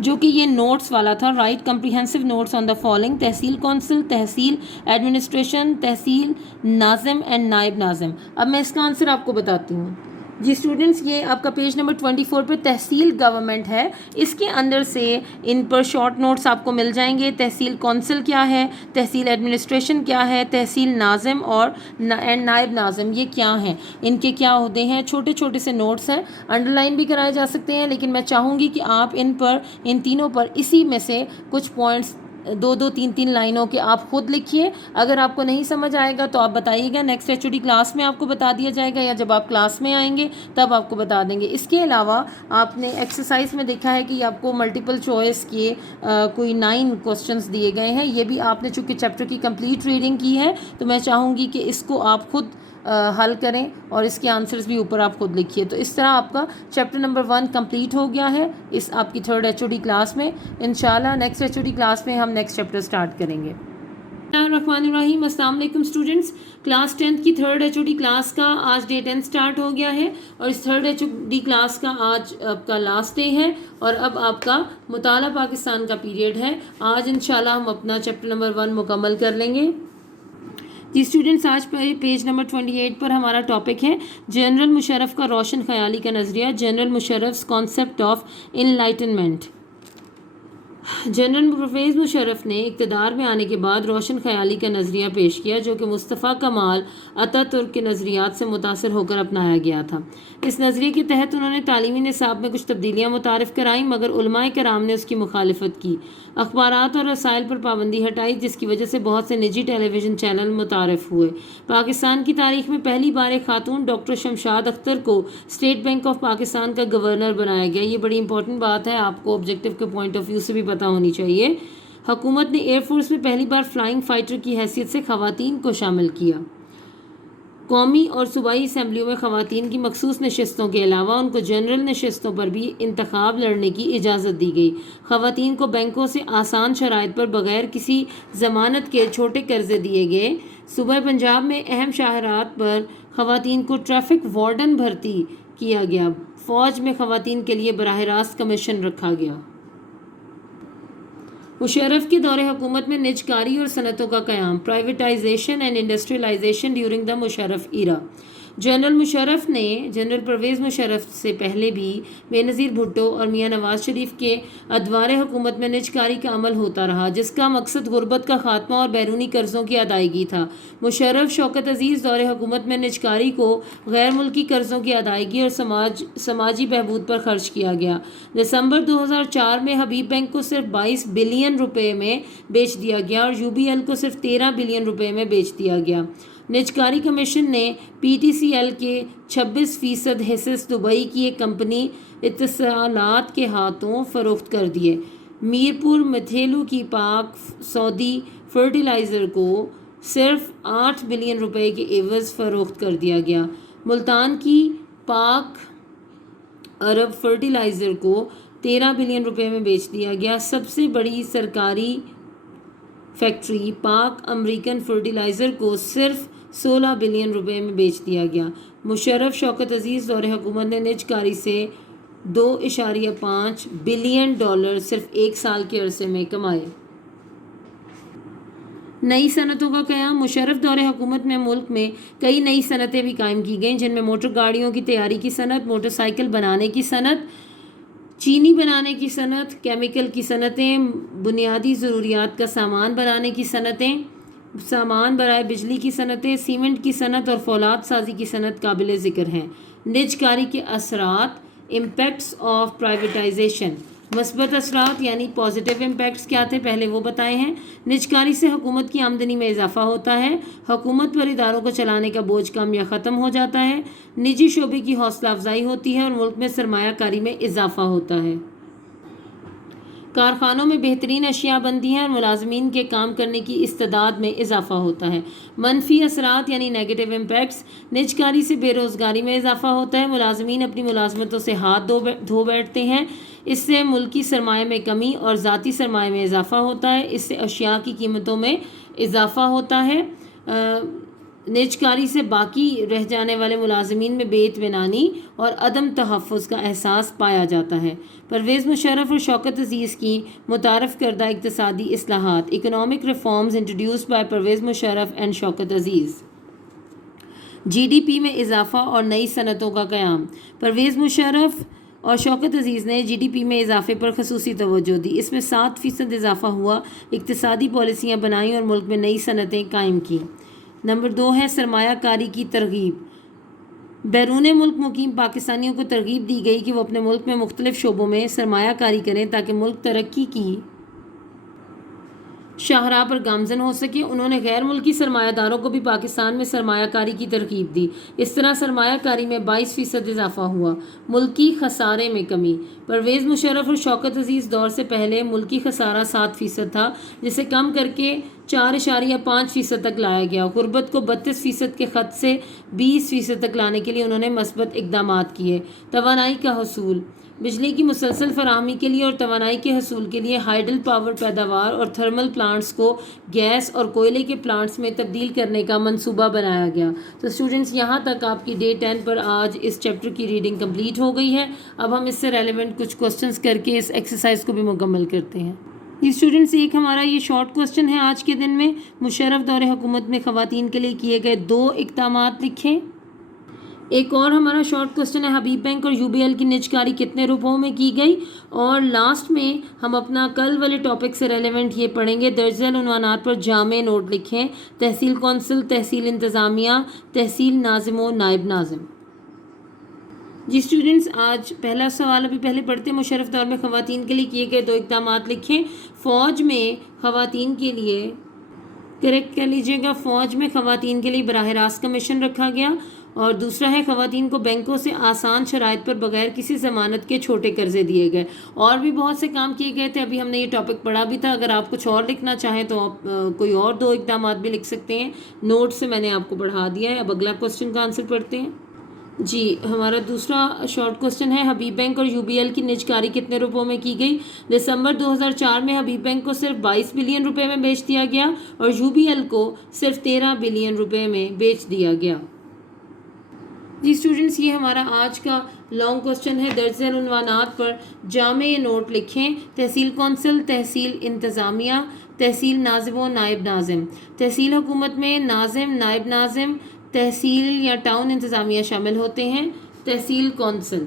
जो कि ये नोट्स वाला था. Right comprehensive notes on the following: tehsil council, tehsil administration, tehsil Nazim and नायब नाजिम. अब मैं इसका आंसर आपको बताती हूँ जी स्टूडेंट्स. ये आपका पेज नंबर 24 पे तहसील गवर्नमेंट है. इसके अंदर से इन पर शॉर्ट नोट्स आपको मिल जाएंगे. तहसील कौंसिल क्या है, तहसील एडमिनिस्ट्रेशन क्या है, तहसील नाजिम और नायब नाजिम ये क्या हैं, इनके क्या होते हैं. छोटे छोटे से नोट्स हैं, अंडरलाइन भी कराए जा सकते हैं, लेकिन मैं चाहूँगी कि आप इन तीनों पर इसी में से कुछ पॉइंट्स 2-2, 3-3 लाइनों के आप खुद लिखिए. अगर आपको नहीं समझ आएगा तो आप बताइएगा, नेक्स्ट एचओडी क्लास में आपको बता दिया जाएगा, या जब आप क्लास में आएंगे तब आपको बता देंगे. इसके अलावा आपने एक्सरसाइज में देखा है कि आपको मल्टीपल चॉइस के कोई 9 क्वेश्चंस दिए गए हैं. ये भी आपने चूँकि चैप्टर की कंप्लीट रीडिंग की है तो मैं चाहूँगी कि इसको आप खुद हल करें और इसके आंसर्स भी ऊपर आप खुद लिखिए. तो इस तरह आपका चैप्टर नंबर 1 कंप्लीट हो गया है इस आपकी 3rd एचओडी क्लास में. इंशाल्लाह नेक्स्ट एचओडी क्लास में हम नेक्स्ट चैप्टर स्टार्ट करेंगे. बिस्मिल्लाहिर्रहमानिर्रहीम. अस्सलाम वालेकुम स्टूडेंट्स. क्लास 10th की 3rd एचओडी क्लास का आज डे 10 स्टार्ट हो गया है और इस 3rd एचओडी क्लास का आज आपका लास्ट डे है और अब आपका मुताला पाकिस्तान का पीरियड है. आज इंशाल्लाह हम अपना चैप्टर नंबर 1 मुकम्मल कर लेंगे. जी स्टूडेंट्स, आज पेज नंबर 28 पर हमारा टॉपिक है जनरल मुशर्रफ का रोशन ख्याली का नज़रिया, general Musharraf's concept of enlightenment. General Pervez Musharraf ने इक़्तिदार में आने के बाद रोशन ख्याली का नज़रिया पेश किया जो कि मुस्तफ़ा कमाल अतातुर्क के नज़रियात से मुतासर होकर अपनाया गया था. इस नज़रिए के तहत उन्होंने तालीमी निसाब में कुछ तब्दीलियाँ मुतारिफ़ कराई, मगर उलमाए कराम ने उसकी मुखालिफत की. अखबारात और रसाइल पर पाबंदी हटाई, जिसकी वजह से बहुत से निजी टेलीविज़न चैनल मुतारिफ़ हुए. पाकिस्तान की तारीख में पहली बार एक खातून डॉक्टर शमशाद अख्तर को स्टेट बैंक ऑफ पाकिस्तान का गवर्नर बनाया गया. ये बड़ी इंपॉर्टेंट बात है, आपको ऑब्जेक्टिव के पॉइंट ऑफ व्यू से भी पता होनी चाहिए. हुकूमत ने एयरफोर्स में पहली बार फ्लाइंग फाइटर की हैसियत से ख़वातीन को शामिल किया. कौमी और सूबाई असम्बलियों में ख़वातीन की मखसूस नशस्तों के अलावा उनको जनरल नशस्तों पर भी इंतखाब लड़ने की इजाज़त दी गई. ख़वातीन को बैंकों से आसान शराइत पर बग़ैर किसी ज़मानत के छोटे कर्जे दिए गए. सूबा पंजाब में अहम शाहरात पर ख़वातीन को ट्रैफिक वार्डन भर्ती किया गया. फ़ौज में ख़वातीन के लिए बराह रास्त कमीशन रखा गया. मुशर्रफ के दौरे हुकूमत में निजकारी और सनतों का क़याम, privatization and industrialization during the Musharraf era. General Pervez Musharraf से पहले भी बेनज़ीर भुट्टो और मियां नवाज शरीफ के अदवार हुकूमत में निजकारी का अमल होता रहा, जिसका मकसद गुर्बत का खात्मा और बैरूनी कर्ज़ों की अदायगी था। मुशर्रफ शौकत अजीज़ दौरे हुकूमत में निजकारी को गैर मुल्की कर्ज़ों की अदायगी और समाजी बहबूद पर खर्च किया गया। दिसंबर 2004 में हबीब बैंक को सिर्फ 22 बिलियन रुपए में बेच दिया गया और यूबीएल को सिर्फ 13 बिलियन रुपए में बेच दिया गया। निजकारी कमीशन ने पीटीसीएल के 26% हिस्से दुबई की एक कंपनी इत्तिसालात के हाथों फरोख्त कर दिए। मीरपुर मिथेलू की पाक सऊदी फर्टिलाइज़र को सिर्फ 8 बिलियन रुपए के एवज़ फरोख्त कर दिया गया। मुल्तान की पाक अरब फर्टिलाइज़र को 13 बिलियन रुपए में बेच दिया गया। सबसे बड़ी सरकारी फैक्ट्री पाक अमेरिकन फर्टिलाइज़र को सिर्फ 16 बिलियन रुपए में बेच दिया गया। मुशर्रफ शौकत अजीज़ दौरे हुकूमत ने निजकारी से $2.5 बिलियन सिर्फ एक साल के अरसे में कमाए। नई सनतों का क़याम। मुशर्रफ दौरे हुकूमत में मुल्क में कई नई सनतें भी कायम की गईं, जिनमें मोटर गाड़ियों की तैयारी की सनत, मोटरसाइकिल बनाने की सनत, चीनी बनाने की सनत, केमिकल की सनतें, बुनियादी ज़रूरियात का सामान बनाने की सनतें, सामान बराए बिजली की सनतें, सीमेंट की सनत और फौलाद साजी की सनत काबिल ज़िक्र हैं। निजकारी के असरात, इम्पैक्ट्स ऑफ प्राइवेटाइजेशन। मस्बत असरात यानी पॉजिटिव इम्पैक्ट्स क्या थे, पहले वो बताए हैं। निजकारी से हुकूमत की आमदनी में इजाफा होता है। हुकूमत पर इदारों को चलाने का बोझ कम या ख़त्म हो जाता है। निजी शोबे की हौसला अफजाई होती है और मुल्क में सरमायाकारी में इजाफा होता है। कारखानों में बेहतरीन अशिया बनती हैं और मुलाजमीन के काम करने की इस्तेदाद में इजाफा होता है। मनफी असरात यानी नेगेटिव इम्पैक्ट्स। निजकारी से बेरोज़गारी में इजाफा होता है। मुलाजमीन अपनी मुलाजमतों से हाथ धो बैठते हैं। इससे मुल्की सरमाए में कमी और ज़ाती सरमाए में इजाफा होता है। इससे अशिया की कीमतों में इजाफा होता है। निजकारी से बाकी रह जाने वाले मुलाजमीन में बेइत्मीनानी और अदम तहफ़्फ़ुज़ का एहसास पाया जाता है। परवेज़ मुशर्रफ और शौकत अजीज़ की मुतारफ़ करदा इक़्तिसादी इस्लाहात, economic reforms introduced by Pervez Musharraf and Shaukat Aziz. GDP में इजाफ़ा और नई सनतों का क़याम। परवेज़ मुशर्रफ और शौकत अजीज़ ने GDP में इजाफे पर खसूसी तवज्जो दी। इसमें 7% इजाफा हुआ। इक़्तिसादी पॉलिसियाँ बनाई और मुल्क में नई सनतें कायम की। नंबर 2 है सरमायाकारी की तरगीब। बैरून मुल्क मुकीम पाकिस्तानियों को तरगीब दी गई कि वो अपने मुल्क में मुख्तलिफ शोबों में सरमायाकारी करें ताकि मुल्क तरक्की की शाहराह पर गामजन हो सके। उन्होंने गैर मुल्की सरमायादारों को भी पाकिस्तान में सरमायाकारी की तरकीब दी। इस तरह सरमायाकारी में 22% इजाफा हुआ। मुल्की खसारे में कमी। परवेज़ मुशर्रफ और शौकत अजीज़ दौर से पहले मुल्की खसारा 7% था, जिसे कम करके 4.5% तक लाया गया। गुर्बत को 32% के ख़त से 20% तक लाने के लिए उन्होंने मस्बत इक़दामात किए। तवानाई का हसूल। बिजली की मुसलसल फराहमी के लिए और तवानाई के हसूल के लिए हाइडल पावर पैदावार और थर्मल प्लांट्स को गैस और कोयले के प्लांट्स में तब्दील करने का मंसूबा बनाया गया। तो स्टूडेंट्स, यहाँ तक आपकी डे 10 पर आज इस चैप्टर की रीडिंग कंप्लीट हो गई है। अब हम इससे रेलेवेंट कुछ क्वेश्चंस करके इस एक्सरसाइज को भी मुकम्मल करते हैं। ये स्टूडेंट्स, एक हमारा ये शॉर्ट क्वेश्चन है आज के दिन में। मुशर्रफ दौरे हुकूमत में ख़वातीन के लिए किए गए 2 इक़दामात लिखें। एक और हमारा शॉर्ट क्वेश्चन है, हबीब बैंक और यूबीएल की निजकारी कितने रुपयों में की गई। और लास्ट में हम अपना कल वाले टॉपिक से रेलेवेंट ये पढ़ेंगे, दर्जल उन्वानात पर जामे नोट लिखें। तहसील कौंसिल, तहसील इंतज़ामिया, तहसील नाज़िम व नायब नाज़िम। जी स्टूडेंट्स, आज पहला सवाल अभी पहले पढ़ते हैं। मुशर्रफ दौर में ख़वातीन के लिए किए गए 2 इक़दामात लिखें। फ़ौज में ख़वातीन के लिए, करेक्ट कर लीजिएगा, फ़ौज में ख़वातीन के लिए बराह रास्त कमीशन रखा गया। और दूसरा है, ख़वातीन को बैंकों से आसान शराइत पर बगैर किसी ज़मानत के छोटे कर्ज़े दिए गए। और भी बहुत से काम किए गए थे, अभी हमने ये टॉपिक पढ़ा भी था। अगर आप कुछ और लिखना चाहें तो आप कोई और 2 इक़दामात भी लिख सकते हैं। नोट से मैंने आपको पढ़ा दिया है। अब अगला क्वेश्चन का आंसर पढ़ते हैं। जी, हमारा दूसरा शॉर्ट क्वेश्चन है, हबीब बैंक और यूबीएल की निजकारी कितने रुपयों में की गई। दिसंबर 2004 में हबीब बैंक को सिर्फ 22 बिलियन रुपए में बेच दिया गया और यूबीएल को सिर्फ 13 बिलियन रुपए में बेच दिया गया। जी स्टूडेंट्स, ये हमारा आज का लॉन्ग क्वेश्चन है। दर्जल उन्वानात पर जामे नोट लिखें। तहसील कौंसिल, तहसील इंतज़ामिया, तहसील नाज़िम व नायब नाज़िम। तहसील हुकूमत में नाज़िम, नायब नाज़िम, तहसील या टाउन इंतज़ामिया शामिल होते हैं। तहसील कौंसिल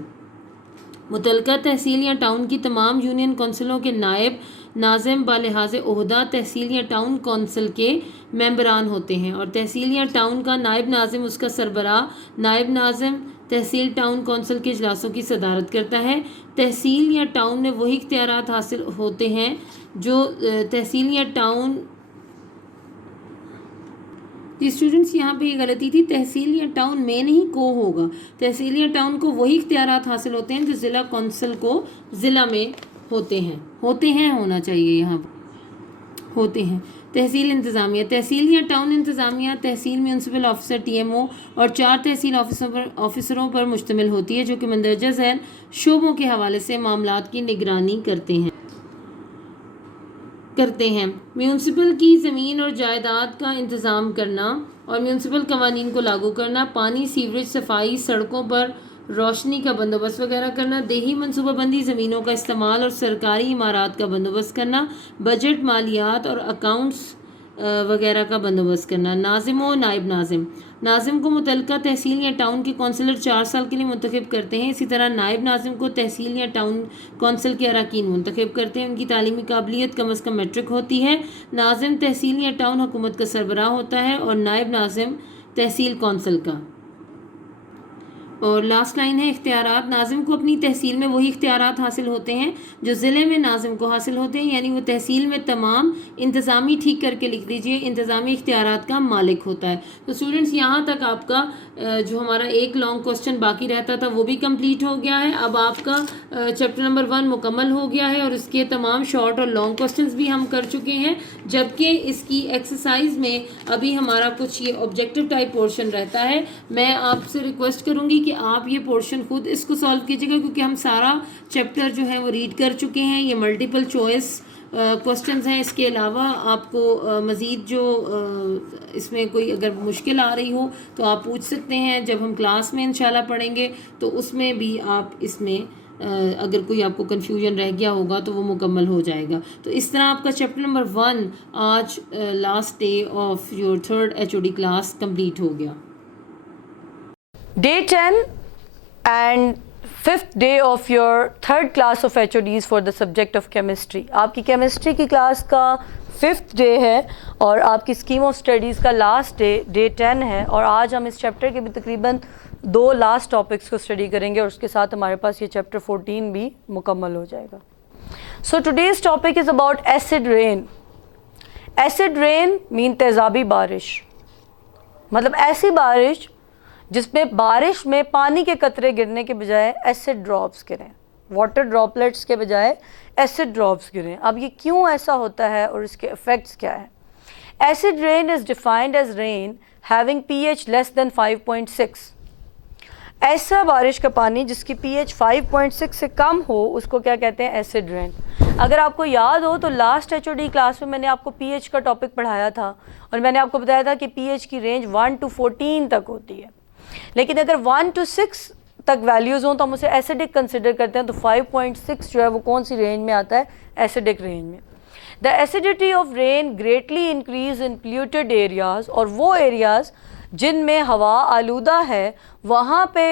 मुतलका तहसील या टाउन की तमाम यूनियन कौंसिलों के नायब नाज़िम बालिहाज ओहदा तहसील या टाउन कौंसिल के मेंबरान होते हैं। और तहसील या टाउन का नायब नाज़िम उसका सरबराह नायब नाज़िम तहसील टाउन कौंसिल के इजलासों की सदारत करता है। तहसील या टाउन में वही इख्तियारात हासिल होते हैं जो तहसील या टाउन जी स्टूडेंट्स, यहाँ पे ये गलती थी, तहसील या टाउन में नहीं को होगा। तहसील या टाउन को वही इख्तियारात हासिल होते हैं जो ज़िला कौंसिल को ज़िला में होते हैं होना चाहिए, यहाँ होते हैं। तहसील इंतज़ामिया तहसील या टाउन इंतज़ामिया तहसील म्यूनसिपल ऑफिसर TMO और 4 तहसील ऑफिसरों पर मुश्तमिल होती है जो कि मंदरजा झैल शोबों के हवाले से मामलात की निगरानी करते हैं। म्यूनसिपल की ज़मीन और जायदाद का इंतज़ाम करना और म्यूनसिपल कवानीन को लागू करना, पानी, सीवरेज, सफाई, सड़कों पर रोशनी का बंदोबस्त वगैरह करना, देही मनसूबाबंदी, ज़मीनों का इस्तेमाल और सरकारी इमारात का बंदोबस्त करना, बजट, मालियात और अकाउंट्स वगैरह का बंदोबस्त करना। नाज़िम व नायब नाज़िम नाज़िम को मुतलका तहसील या टाउन के कौंसलर 4 साल के लिए मुंतखब करते हैं। इसी तरह नायब नाज़िम को तहसील या टाउन कौंसिल के अरकान मुंतखब करते हैं। उनकी तालीमी काबिलियत कम अज़ कम मैट्रिक होती है। नाज़िम तहसील या टाउन हुकूमत का सरबराह होता है और नायब नाज़िम तहसील कौंसिल का। और लास्ट लाइन है इख्तियारात। नाज़िम को अपनी तहसील में वही इख्तियारात हासिल होते हैं जो ज़िले में नाज़िम को हासिल होते हैं, यानी वो तहसील में तमाम इंतज़ामी, ठीक करके लिख दीजिए, इंतज़ामी इख्तियारात का मालिक होता है। तो स्टूडेंट्स, यहाँ तक आपका जो हमारा एक लॉन्ग क्वेश्चन बाकी रहता था वो भी कंप्लीट हो गया है। अब आपका चैप्टर नंबर 1 मुकम्मल हो गया है और इसके तमाम शॉर्ट और लॉन्ग क्वेश्चंस भी हम कर चुके हैं, जबकि इसकी एक्सरसाइज में अभी हमारा कुछ ये ऑब्जेक्टिव टाइप पोर्शन रहता है। मैं आपसे रिक्वेस्ट करूँगी कि आप ये पोर्शन खुद इसको सॉल्व कीजिएगा, क्योंकि हम सारा चैप्टर जो है वो रीड कर चुके हैं। ये मल्टीपल चॉइस क्वेश्चंस हैं। इसके अलावा आपको मज़ीद जो इसमें कोई अगर मुश्किल आ रही हो तो आप पूछ सकते हैं, जब हम क्लास में इंशाल्लाह पढ़ेंगे तो उसमें भी आप इसमें अगर कोई आपको कन्फ्यूजन रह गया होगा तो वो मुकम्मल हो जाएगा। तो इस तरह आपका चैप्टर नंबर 1 आज last day of your 3rd HOD class complete हो गया। Day 10 and 5th day of your 3rd class of HODs for the subject of chemistry। आपकी केमिस्ट्री की क्लास का 5th डे है और आपकी स्कीम ऑफ स्टडीज़ का लास्ट डे डे 10 है। और आज हम इस चैप्टर के भी तकरीबन 2 लास्ट टॉपिक्स को स्टडी करेंगे और उसके साथ हमारे पास ये चैप्टर 14 भी मुकम्मल हो जाएगा। So today's topic is about acid rain. Acid rain mean तेज़ाबी बारिश, मतलब ऐसी बारिश जिसमें बारिश में पानी के कतरे गिरने के बजाय एसिड ड्रॉप्स गिरें, वाटर ड्रॉपलेट्स के बजाय एसिड ड्रॉप्स गिरें। अब ये क्यों ऐसा होता है और इसके इफ़ेक्ट्स क्या हैं? Acid rain is defined as rain having pH less than 5.6। ऐसा बारिश का पानी जिसकी pH 5.6 से कम हो उसको क्या कहते हैं? Acid rain. अगर आपको याद हो तो लास्ट HOD क्लास में मैंने आपको pH का टॉपिक पढ़ाया था और मैंने आपको बताया था कि pH की रेंज 1 to 14 तक होती है, लेकिन अगर 1 to 6 तक वैल्यूज़ हों तो हम उसे एसिडिक कंसिडर करते हैं। तो 5.6 जो है वो कौन सी रेंज में आता है? एसिडिक रेंज में। The acidity of rain greatly increase in polluted areas, और वो एरियाज़ जिनमें हवा आलूदा है वहाँ पे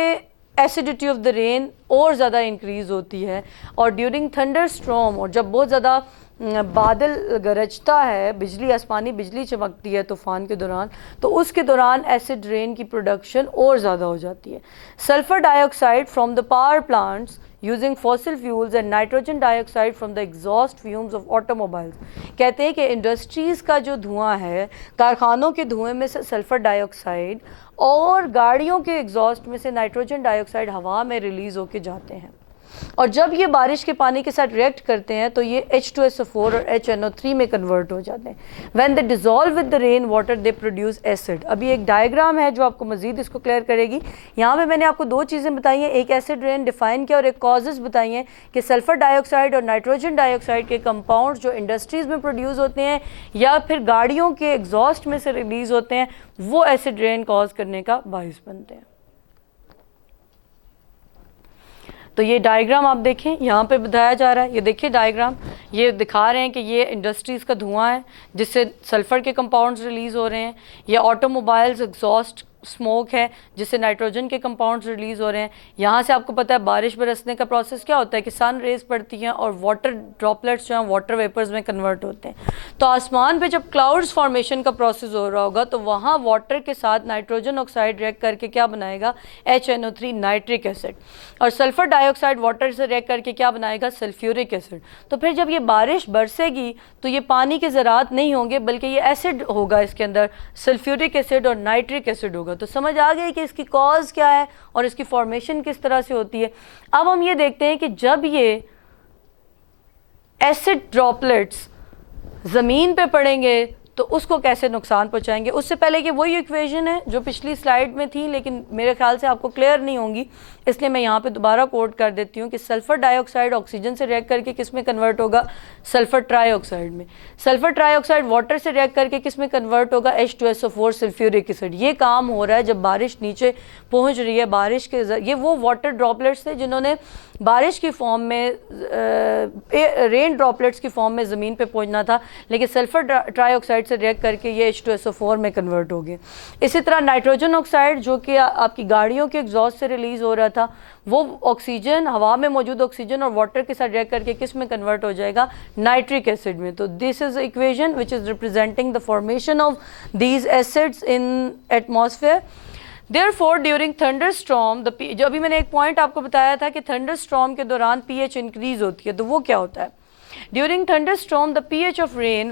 एसिडिटी ऑफ द रेन और ज़्यादा इंक्रीज़ होती है। और ड्यूरिंग थंडर स्ट्रॉम, और जब बहुत ज़्यादा बादल गरजता है, बिजली, आसमानी बिजली चमकती है तूफ़ान के दौरान, तो उसके दौरान एसिड रेन की प्रोडक्शन और ज़्यादा हो जाती है। Sulphur dioxide from the power plants using fossil fuels and nitrogen dioxide from the exhaust fumes of automobiles. कहते हैं कि इंडस्ट्रीज़ का जो धुआं है, कारखानों के धुएँ में से सल्फ़र डाइऑक्साइड और गाड़ियों के एग्जॉस्ट में से नाइट्रोजन डाइऑक्साइड हवा में रिलीज़ होके जाते हैं, और जब ये बारिश के पानी के साथ रिएक्ट करते हैं तो ये H2SO4 और HNO3 में कन्वर्ट हो जाते हैं। When they dissolve with the rain water they produce acid. अभी एक डायग्राम है जो आपको मज़ीद इसको क्लियर करेगी। यहाँ पे मैंने आपको 2 चीज़ें बताई हैं, एक एसिड रेन डिफ़ाइन किया और एक कॉजेज़ बताई हैं कि सल्फ़र डाइऑक्साइड और नाइट्रोजन डाइऑक्साइड के कंपाउंड जो इंडस्ट्रीज़ में प्रोड्यूस होते हैं या फिर गाड़ियों के एग्जॉस्ट में से रिलीज़ होते हैं वो एसिड रेन कॉज करने का बाइस बनते हैं। तो ये डायग्राम आप देखें, यहाँ पे बताया जा रहा है, ये देखिए डायग्राम, ये दिखा रहे हैं कि ये इंडस्ट्रीज़ का धुआं है जिससे सल्फ़र के कंपाउंड्स रिलीज़ हो रहे हैं, या ऑटोमोबाइल्स एग्जॉस्ट स्मोक है जिससे नाइट्रोजन के कंपाउंड्स रिलीज़ हो रहे हैं। यहाँ से आपको पता है बारिश बरसने का प्रोसेस क्या होता है कि सन रेज पड़ती हैं और वाटर ड्रॉपलेट्स जो हैं वाटर वेपर्स में कन्वर्ट होते हैं। तो आसमान पे जब क्लाउड्स फॉर्मेशन का प्रोसेस हो रहा होगा तो वहाँ वाटर के साथ नाइट्रोजन ऑक्साइड रिएक्ट करके क्या बनाएगा, HNO3 नाइट्रिक एसिड, और सल्फर डाइऑक्साइड वाटर से रिएक्ट करके क्या बनाएगा, सल्फ्यूरिक एसिड। तो फिर जब ये बारिश बरसेगी तो ये पानी के ज़रात नहीं होंगे बल्कि ये एसिड होगा, इसके अंदर सल्फ्यूरिक एसिड और नाइट्रिक एसिड होगा। तो समझ आ गई कि इसकी कॉज क्या है और इसकी फॉर्मेशन किस तरह से होती है। अब हम ये देखते हैं कि जब ये एसिड ड्रॉपलेट्स ज़मीन पे पड़ेंगे तो उसको कैसे नुकसान पहुंचाएंगे। उससे पहले कि वही इक्वेशन है जो पिछली स्लाइड में थी लेकिन मेरे ख्याल से आपको क्लियर नहीं होंगी, इसलिए मैं यहाँ पे दोबारा कोट कर देती हूँ कि सल्फ़र डाइऑक्साइड ऑक्सीजन से रिएक्ट करके किस में कन्वर्ट होगा, सल्फ़र ट्राइऑक्साइड में। सल्फ़र ट्राइऑक्साइड वाटर से रिएक्ट करके किस में कन्वर्ट होगा, H2SO4 सल्फ्यूरिक एसिड। ये काम हो रहा है जब बारिश नीचे पहुँच रही है। बारिश के ये वो वाटर ड्रॉपलेट्स थे जिन्होंने बारिश की फॉर्म में रेन ड्रॉपलेट्स की फॉर्म में ज़मीन पे पहुंचना था, लेकिन सल्फ़र ट्राइऑक्साइड से रिएक्ट करके ये H2SO4 में कन्वर्ट हो गए। इसी तरह नाइट्रोजन ऑक्साइड जो कि आपकी गाड़ियों के एग्जॉस्ट से रिलीज़ हो रहा था, वो ऑक्सीजन, हवा में मौजूद ऑक्सीजन और वाटर के साथ रिएक्ट करके किस में कन्वर्ट हो जाएगा, नाइट्रिक एसिड में। तो this is equation which is representing the formation of these acids in atmosphere. Therefore, during thunderstorm, जो अभी मैंने एक पॉइंट आपको बताया था कि थंडरस्टॉर्म के दौरान pH इंक्रीज होती है, तो वो क्या होता है। During thunderstorm, the pH of rain,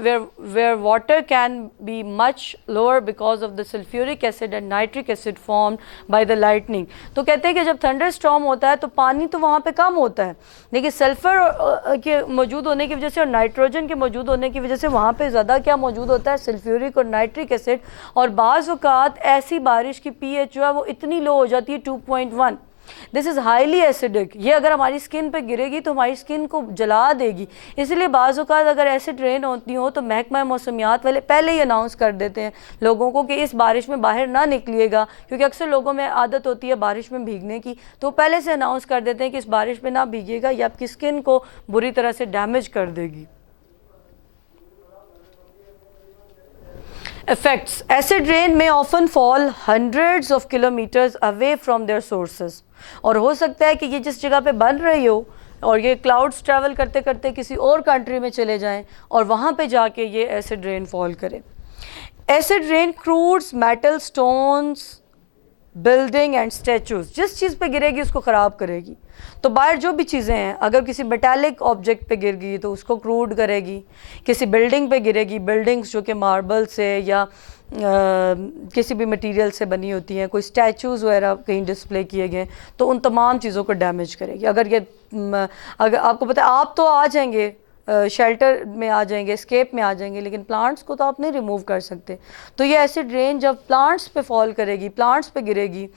where water can be much lower because of the sulfuric acid and nitric acid formed by the lightning. तो कहते हैं कि जब thunderstorm होता है तो पानी तो वहाँ पे कम होता है, लेकिन सल्फर के मौजूद होने की वजह से और नाइट्रोजन के मौजूद होने की वजह से वहाँ पे ज़्यादा क्या मौजूद होता है, सल्फ्यूरिक और नाइट्रिक एसिड। और बाज़ औक़ात ऐसी बारिश की pH जो है वो इतनी लो हो जाती है 2.1। This is highly acidic. ये अगर हमारी स्किन पे गिरेगी तो हमारी स्किन को जला देगी। इसलिए बाज़ औक़ात अगर एसिड रेन होती हो तो महकमा मौसमियात वाले पहले ही अनाउंस कर देते हैं लोगों को कि इस बारिश में बाहर ना निकलिएगा, क्योंकि अक्सर लोगों में आदत होती है बारिश में भीगने की, तो पहले से अनाउंस कर देते हैं कि इस बारिश में ना भीगिएगा, ये आपकी स्किन को बुरी तरह से डैमेज कर देगी। Effects. Acid rain may often fall hundreds of kilometers away from their sources. और हो सकता है कि ये जिस जगह पे बन रही हो और ये क्लाउड्स ट्रैवल करते करते किसी और कंट्री में चले जाएं और वहाँ पे जाके ये एसिड रेन फॉल करे। Acid rain corrodes, metal, stones, building and statues, जिस चीज़ पे गिरेगी उसको ख़राब करेगी। तो बाहर जो भी चीज़ें हैं, अगर किसी मेटालिक ऑब्जेक्ट पे गिर गई तो उसको क्रूड करेगी, किसी बिल्डिंग पे गिरेगी, बिल्डिंग्स जो कि मार्बल से या किसी भी मटेरियल से बनी होती हैं, कोई स्टैचूज़ वगैरह कहीं डिस्प्ले किए गए, तो उन तमाम चीज़ों को डैमेज करेगी। अगर आपको पता है आप तो आ जाएंगे शेल्टर में आ जाएंगे, स्केप में आ जाएंगे, लेकिन प्लांट्स को तो आप नहीं रिमूव कर सकते। तो ये एसिड रेन जब प्लांट्स पे फॉल करेगी, प्लांट्स पे गिरेगी,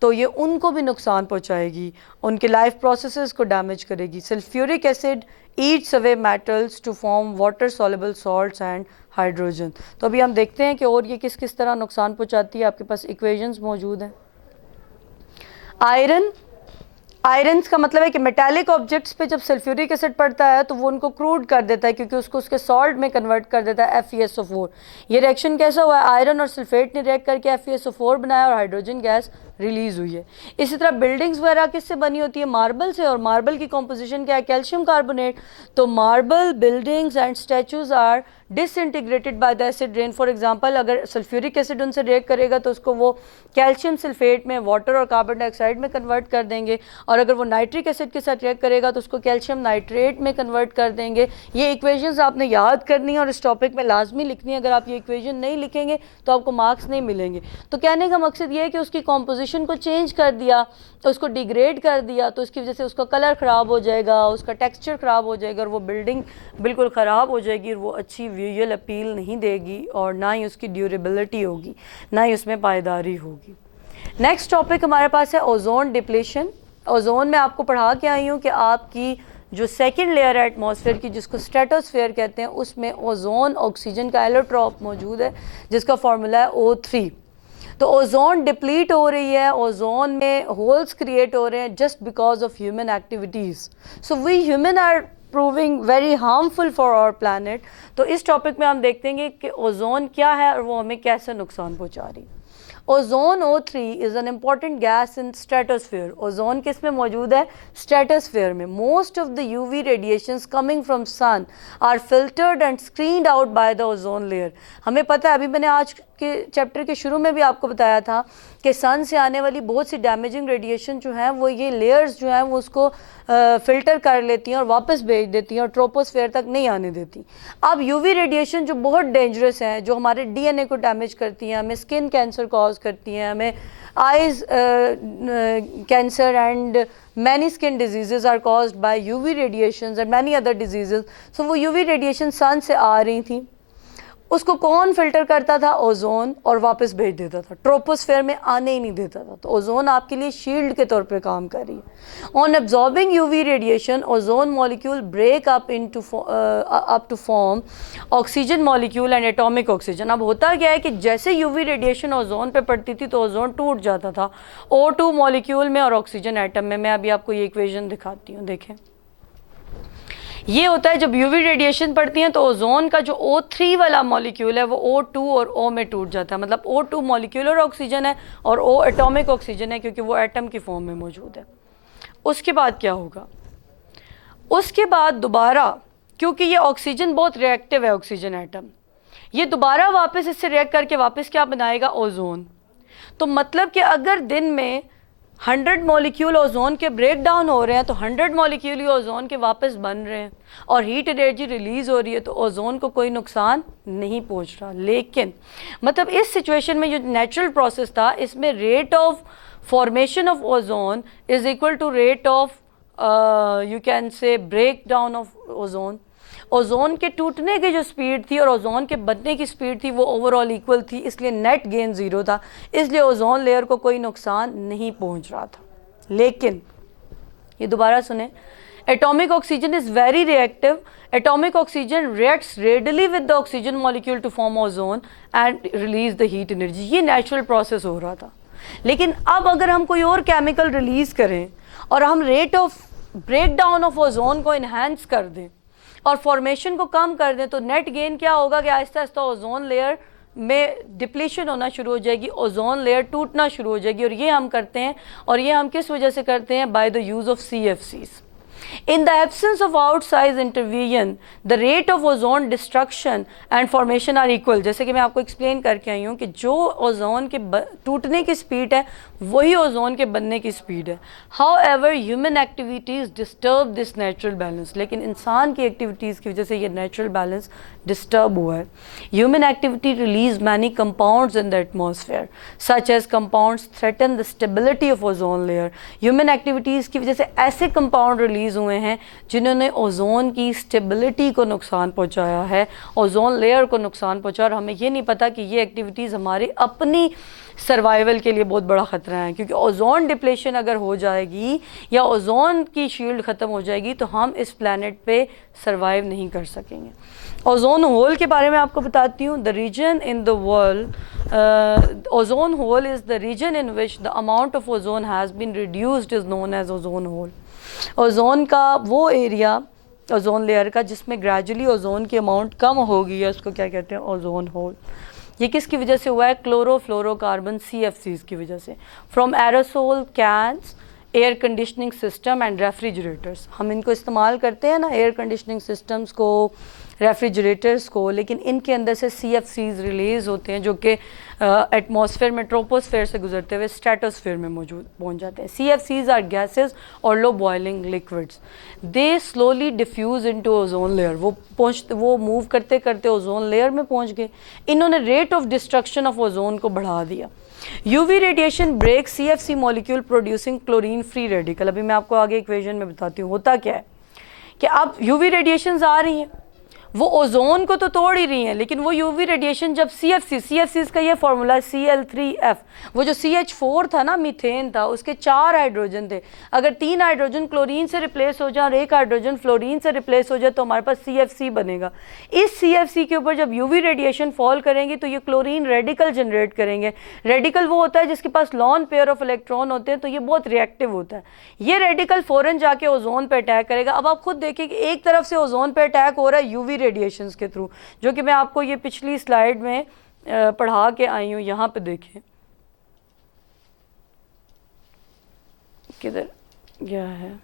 तो ये उनको भी नुकसान पहुंचाएगी, उनके लाइफ प्रोसेसेस को डैमेज करेगी। Sulphuric acid eats away metals to form water soluble salts and hydrogen. तो अभी हम देखते हैं कि और ये किस किस तरह नुकसान पहुंचाती है। आपके पास इक्वेशंस मौजूद हैं। आयरन का मतलब है कि मेटालिक ऑब्जेक्ट्स पे जब सल्फ्यूरिक एसिड पड़ता है तो वो उनको क्रूड कर देता है, क्योंकि उसको उसके सॉल्ट में कन्वर्ट कर देता है FeSO4। ये रिएक्शन कैसा हुआ है, आयरन और सल्फेट ने रिएक्ट करके FeSO4 बनाया और हाइड्रोजन गैस रिलीज़ हुई है। इसी तरह बिल्डिंग्स वगैरह किससे बनी होती है, मार्बल से, और मार्बल की कॉम्पोजिशन क्या है, कैल्शियम कार्बोनेट। तो marble, buildings and statues are disintegrated by the acid rain. For example, अगर सल्फ्यूरिक एसिड उनसे रिएक्ट करेगा तो उसको वो कैल्शियम सल्फेट में, वाटर और कार्बन डाइऑक्साइड में कन्वर्ट कर देंगे, और अगर वो नाइट्रिक एसिड के साथ रिएक्ट करेगा तो उसको कैल्शियम नाइट्रेट में कन्वर्ट कर देंगे। ये इक्वेशंस आपने याद करनी है और इस टॉपिक में लाजमी लिखनी है। अगर आप ये इक्वेशन नहीं लिखेंगे तो आपको मार्क्स नहीं मिलेंगे। तो कहने का मकसद ये है कि उसकी कॉम्पोजिशन को चेंज कर दिया, तो उसको डिग्रेड कर दिया, तो उसकी वजह से उसका कलर ख़राब हो जाएगा, उसका टेक्सचर ख़राब हो जाएगा और वो बिल्डिंग बिल्कुल ख़राब हो जाएगी और वो अच्छी विजुअल अपील नहीं देगी और ना ही उसकी ड्यूरेबिलिटी होगी, ना ही उसमें पायदारी होगी। नेक्स्ट टॉपिक हमारे पास है ओजोन डिप्लीशन। ओजोन में आपको पढ़ा के आई हूँ कि आपकी जो सेकंड लेयर है एटमॉस्फेयर की, जिसको स्ट्रेटोस्फेयर कहते हैं, उसमें ओजोन ऑक्सीजन का एलोट्रॉप मौजूद है जिसका फार्मूला है O3। तो ओजोन डिप्लीट हो रही है, ओजोन में होल्स क्रिएट हो रहे हैं just because of human activities. So we human are proving very harmful for our planet. तो इस टॉपिक में हम देखते हैं कि ओजोन क्या है और वो हमें कैसे नुकसान पहुंचा रही है। Ozone O3 is an important gas in stratosphere. Ozone किस में मौजूद है? स्ट्रेटोस्फेयर में। Most of the UV radiations coming from sun are filtered and screened out by the ozone layer. हमें पता है, अभी मैंने आज के चैप्टर के शुरू में भी आपको बताया था कि सन से आने वाली बहुत सी डैमेजिंग रेडिएशन जो हैं वो ये लेयर्स जो हैं वो उसको फ़िल्टर कर लेती हैं और वापस भेज देती हैं और ट्रोपोस्फेयर तक नहीं आने देती। अब यूवी रेडिएशन जो बहुत डेंजरस हैं, जो हमारे डीएनए को डैमेज करती हैं, हमें स्किन कैंसर कॉज करती हैं, हमें eyes cancer and many skin diseases are caused by UV radiations and many other diseases। so वो UV radiation सन से आ रही थी, उसको कौन फिल्टर करता था? ओजोन, और वापस भेज देता था, ट्रोपोस्फेयर में आने ही नहीं देता था। तो ओजोन आपके लिए शील्ड के तौर पे काम कर रही है। On absorbing UV radiation ozone molecule break up to form oxygen molecule and atomic oxygen. अब होता क्या है कि जैसे यूवी रेडिएशन ओजोन पे पड़ती थी तो ओजोन टूट जाता था O2 मॉलिक्यूल में और ऑक्सीजन एटम में। मैं अभी आपको ये इक्वेशन दिखाती हूँ, देखें। ये होता है जब यूवी रेडिएशन पड़ती है तो ओजोन का जो O3 वाला मॉलिक्यूल है वो O2 और O में टूट जाता है। मतलब O2 मॉलिक्यूलर ऑक्सीजन है और O एटॉमिक ऑक्सीजन है, क्योंकि वो एटम की फॉर्म में मौजूद है। उसके बाद क्या होगा? उसके बाद दोबारा, क्योंकि ये ऑक्सीजन बहुत रिएक्टिव है, ऑक्सीजन एटम, ये दोबारा वापस इससे रिएक्ट करके वापस क्या बनाएगा? ओजोन। तो मतलब कि अगर दिन में 100 मॉलिक्यूल ओजोन के ब्रेक डाउन हो रहे हैं तो 100 मॉलिक्यूल ही ओजोन के वापस बन रहे हैं और हीट एनर्जी रिलीज़ हो रही है, तो ओजोन को कोई नुकसान नहीं पहुंच रहा। लेकिन मतलब इस सिचुएशन में जो नेचुरल प्रोसेस था, इसमें rate of formation of ozone is equal to rate of you can say break down of ozone. Ozone के टूटने की जो स्पीड थी और ओजोन के बनने की स्पीड थी वो ओवरऑल इक्वल थी, इसलिए नेट गेन ज़ीरो था, इसलिए ओजोन लेयर को कोई नुकसान नहीं पहुंच रहा था। लेकिन ये दोबारा सुने, atomic oxygen is very reactive. Atomic oxygen reacts readily with the oxygen molecule to form ozone and release the heat energy. ये नेचुरल प्रोसेस हो रहा था। लेकिन अब अगर हम कोई और केमिकल रिलीज़ करें और हम rate of break down of ozone को इन्हेंस कर दें और फॉर्मेशन को कम कर दें, तो नेट गेन क्या होगा कि आहिस्ता आहिस्ता ओजोन लेयर में डिप्लीशन होना शुरू हो जाएगी, ओजोन लेयर टूटना शुरू हो जाएगी। और ये हम करते हैं, और ये हम किस वजह से करते हैं? By the use of CFCs। In the absence of outside intervention, the rate of ozone destruction and formation are equal। जैसे कि मैं आपको एक्सप्लेन करके आई हूँ कि जो ओजोन के टूटने की स्पीड है वही ओजोन के बनने की स्पीड है। However, human activities disturb this natural balance। लेकिन इंसान की एक्टिविटीज़ की वजह से ये नेचुरल बैलेंस डिस्टर्ब हुआ है। Human activity release many compounds in the atmosphere, such as compounds threaten the stability of ozone layer। Human activities की वजह से ऐसे कंपाउंड रिलीज़ हुए हैं जिन्होंने ओजोन की स्टेबिलिटी को नुकसान पहुंचाया है, ओजोन लेयर को नुकसान पहुंचा। और हमें ये नहीं पता कि ये एक्टिविटीज़ हमारी अपनी सर्वाइवल के लिए बहुत बड़ा ख़तरा है, क्योंकि ओजोन डिप्लेशन अगर हो जाएगी या ओजोन की शील्ड ख़त्म हो जाएगी तो हम इस प्लैनेट पे सर्वाइव नहीं कर सकेंगे। ओजोन होल के बारे में आपको बताती हूँ। The region in the world, ozone hole is the region in which the amount of ozone has been reduced is known as ozone hole. Ozone का वो एरिया, ओजोन लेयर का, जिसमें ग्रेजुअली ओजोन की अमाउंट कम हो गई है, उसको क्या कहते हैं? Ozone hole. ये किसकी वजह से हुआ है? क्लोरोफ्लोरोकार्बन CFCs की वजह से। From aerosol cans, air conditioning system and refrigerators. हम इनको इस्तेमाल करते हैं ना, एयर कंडीशनिंग सिस्टम्स को, रेफ्रिजरेटर्स को, लेकिन इनके अंदर से CFCs रिलीज़ होते हैं जो कि एटमॉस्फेयर में, ट्रोपोस्फेयर से गुजरते हुए स्ट्रेटोस्फेयर में मौजूद पहुंच जाते हैं। CFCs आर गैसेस और low boiling liquids. They slowly diffuse into ozone layer. वो मूव करते करते ओजोन लेयर में पहुंच गए। इन्होंने rate of destruction of ozone को बढ़ा दिया। UV radiation break CFC molecule producing chlorine free radical. अभी मैं आपको आगे इक्वेशन में बताती हूँ। होता क्या है कि अब UV रेडिएशंस आ रही हैं, वो ओजोन को तो तोड़ ही रही हैं, लेकिन वो यूवी रेडिएशन जब CFCs का ये फार्मूला Cl3F, वो जो CH4 था ना, मीथेन था, उसके 4 हाइड्रोजन थे। अगर 3 हाइड्रोजन क्लोरीन से रिप्लेस हो जाए और 1 हाइड्रोजन फ्लोरीन से रिप्लेस हो जाए तो हमारे पास CFC बनेगा। इस CFC के ऊपर जब यूवी रेडिएशन फॉल करेंगी तो ये क्लोरीन रेडिकल जनरेट करेंगे। रेडिकल वो होता है जिसके पास लॉन पेयर ऑफ इलेक्ट्रॉन होते हैं, तो ये बहुत रिएक्टिव होता है। ये रेडिकल फ़ौरन जाके ओजोन पे अटैक करेगा। अब आप खुद देखिए कि एक तरफ से ओजोन पे अटैक हो रहा है यूवी रेडिएशंस के थ्रू, जो कि मैं आपको ये पिछली स्लाइड में पढ़ा के आई हूँ। यहाँ पे देखें, किधर गया है,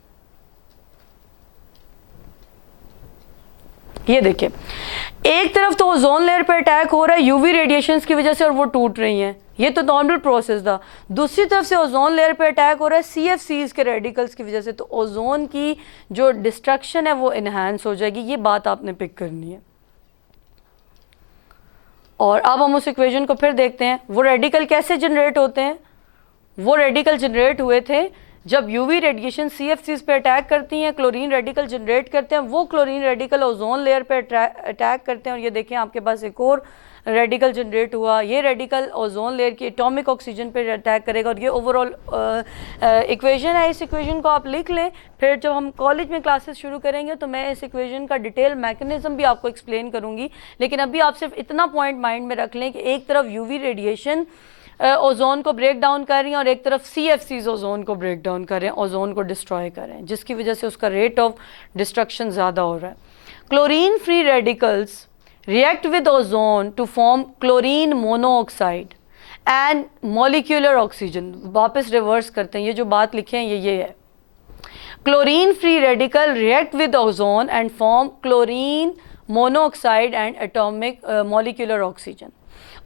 ये देखिए एक तरफ तो ओजोन लेयर पर अटैक हो रहा है यूवी रेडिएशंस की वजह से और वो टूट रही हैं, ये तो नॉर्मल प्रोसेस था। दूसरी तरफ से ओजोन लेयर पे अटैक हो रहा है CFCs के रेडिकल्स की वजह से, तो ओजोन की जो डिस्ट्रक्शन है वो इन्हांस हो जाएगी, ये बात आपने पिक करनी है। और अब हम उस इक्वेशन को फिर देखते हैं, वो रेडिकल कैसे जनरेट होते हैं। वो रेडिकल जनरेट हुए थे जब यूवी रेडिएशन CFCs पे अटैक करती हैं, क्लोरीन रेडिकल जनरेट करते हैं, वो क्लोरीन रेडिकल ओजोन लेयर पे अटैक करते हैं और ये देखें आपके पास एक और रेडिकल जनरेट हुआ, ये रेडिकल ओजोन लेयर की एटॉमिक ऑक्सीजन पे अटैक करेगा और ये ओवरऑल इक्वेशन है। इस इक्वेशन को आप लिख लें, फिर जब हम कॉलेज में क्लासेस शुरू करेंगे तो मैं इस इक्वेशन का डिटेल मैकेनिज्म भी आपको एक्सप्लेन करूँगी, लेकिन अभी आप सिर्फ इतना पॉइंट माइंड में रख लें कि एक तरफ यूवी रेडिएशन ओजोन को ब्रेक डाउन कर रही हैं और एक तरफ CFCs ओजोन को ब्रेक डाउन कर रहे हैं, ओजोन को डिस्ट्रॉय कर रहे हैं, जिसकी वजह से उसका रेट ऑफ डिस्ट्रक्शन ज़्यादा हो रहा है। Chlorine free radicals react with ozone to form chlorine monoxide and molecular oxygen। वापस रिवर्स करते हैं, ये जो बात लिखे हैं ये है, chlorine free radical react with ozone and form chlorine monoxide and atomic molecular oxygen।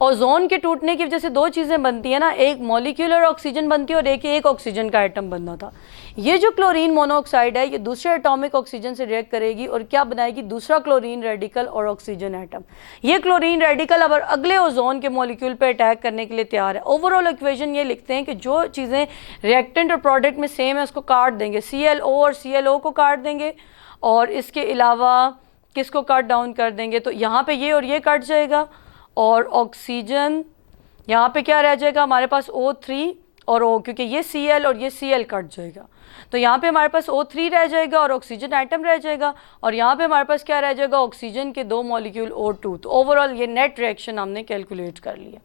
Ozone के टूटने की वजह से दो चीज़ें बनती हैं ना, एक मॉलिक्यूलर ऑक्सीजन बनती है और एक ऑक्सीजन का एटम बनना था। ये जो क्लोरीन मोनोऑक्साइड है ये दूसरे एटॉमिक ऑक्सीजन से रिएक्ट करेगी और क्या बनाएगी, दूसरा क्लोरीन रेडिकल और ऑक्सीजन एटम। ये क्लोरीन रेडिकल अब अगले ओजोन के मॉलिक्यूल पे अटैक करने के लिए तैयार है। ओवरऑल इक्वेशन ये लिखते हैं कि जो चीज़ें रिएक्टेंट और प्रोडक्ट में सेम है उसको काट देंगे, ClO और ClO को काट देंगे और इसके अलावा किसको कट डाउन कर देंगे, तो यहाँ पे ये और ये कट जाएगा और ऑक्सीजन यहाँ पे क्या रह जाएगा हमारे पास O3 और O, क्योंकि ये Cl और ये Cl कट जाएगा तो यहाँ पे हमारे पास O3 रह जाएगा और ऑक्सीजन एटम रह जाएगा और यहाँ पे हमारे पास क्या रह जाएगा, ऑक्सीजन के दो मॉलिक्यूल O2। तो ओवरऑल ये नेट रिएक्शन हमने कैलकुलेट कर लिया।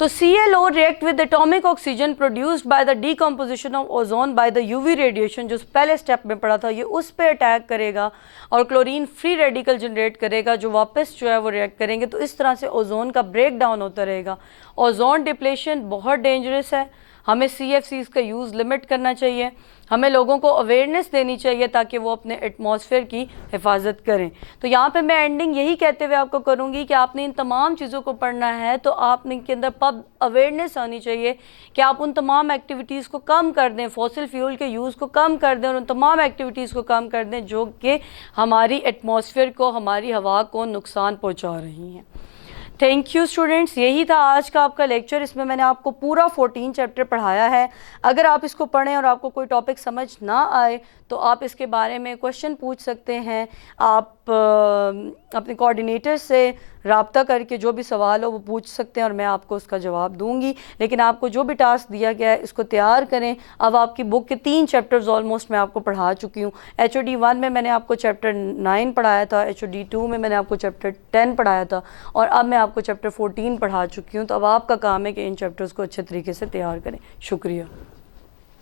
तो ClO react with atomic oxygen produced by the decomposition of ozone by the UV radiation, जो पहले स्टेप में पढ़ा था, ये उस पे अटैक करेगा और क्लोरीन फ्री रेडिकल जनरेट करेगा जो वापस जो है वो रिएक्ट करेंगे। तो इस तरह से ओजोन का ब्रेक डाउन होता रहेगा। ओजोन डिप्लेशन बहुत डेंजरस है, हमें CFCs का यूज़ लिमिट करना चाहिए, हमें लोगों को अवेयरनेस देनी चाहिए ताकि वो अपने एटमॉस्फेयर की हिफाजत करें। तो यहाँ पे मैं एंडिंग यही कहते हुए आपको करूँगी कि आपने इन तमाम चीज़ों को पढ़ना है तो आपने के अंदर पब अवेयरनेस आनी चाहिए कि आप उन तमाम एक्टिविटीज़ को कम कर दें, फॉसिल फ्यूल के यूज़ को कम कर दें और उन तमाम एक्टिविटीज़ को कम कर दें जो कि हमारी एटमॉस्फेयर को, हमारी हवा को नुकसान पहुँचा रही हैं। थैंक यू स्टूडेंट्स, यही था आज का आपका लेक्चर। इसमें मैंने आपको पूरा 14 चैप्टर पढ़ाया है। अगर आप इसको पढ़ें और आपको कोई टॉपिक समझ ना आए तो आप इसके बारे में क्वेश्चन पूछ सकते हैं। आप अपने कोऑर्डिनेटर से रब्ता करके जो भी सवाल हो वो पूछ सकते हैं और मैं आपको उसका जवाब दूंगी। लेकिन आपको जो भी टास्क दिया गया है इसको तैयार करें। अब आपकी बुक के 3 चैप्टर्स ऑलमोस्ट मैं आपको पढ़ा चुकी हूँ। HOD 1 में मैंने आपको चैप्टर 9 पढ़ाया था, HOD 2 में मैंने आपको चैप्टर 10 पढ़ाया था और अब मैं आपको चैप्टर 14 पढ़ा चुकी हूँ। तो अब आपका काम है कि इन चैप्टर्स को अच्छे तरीके से तैयार करें। शुक्रिया।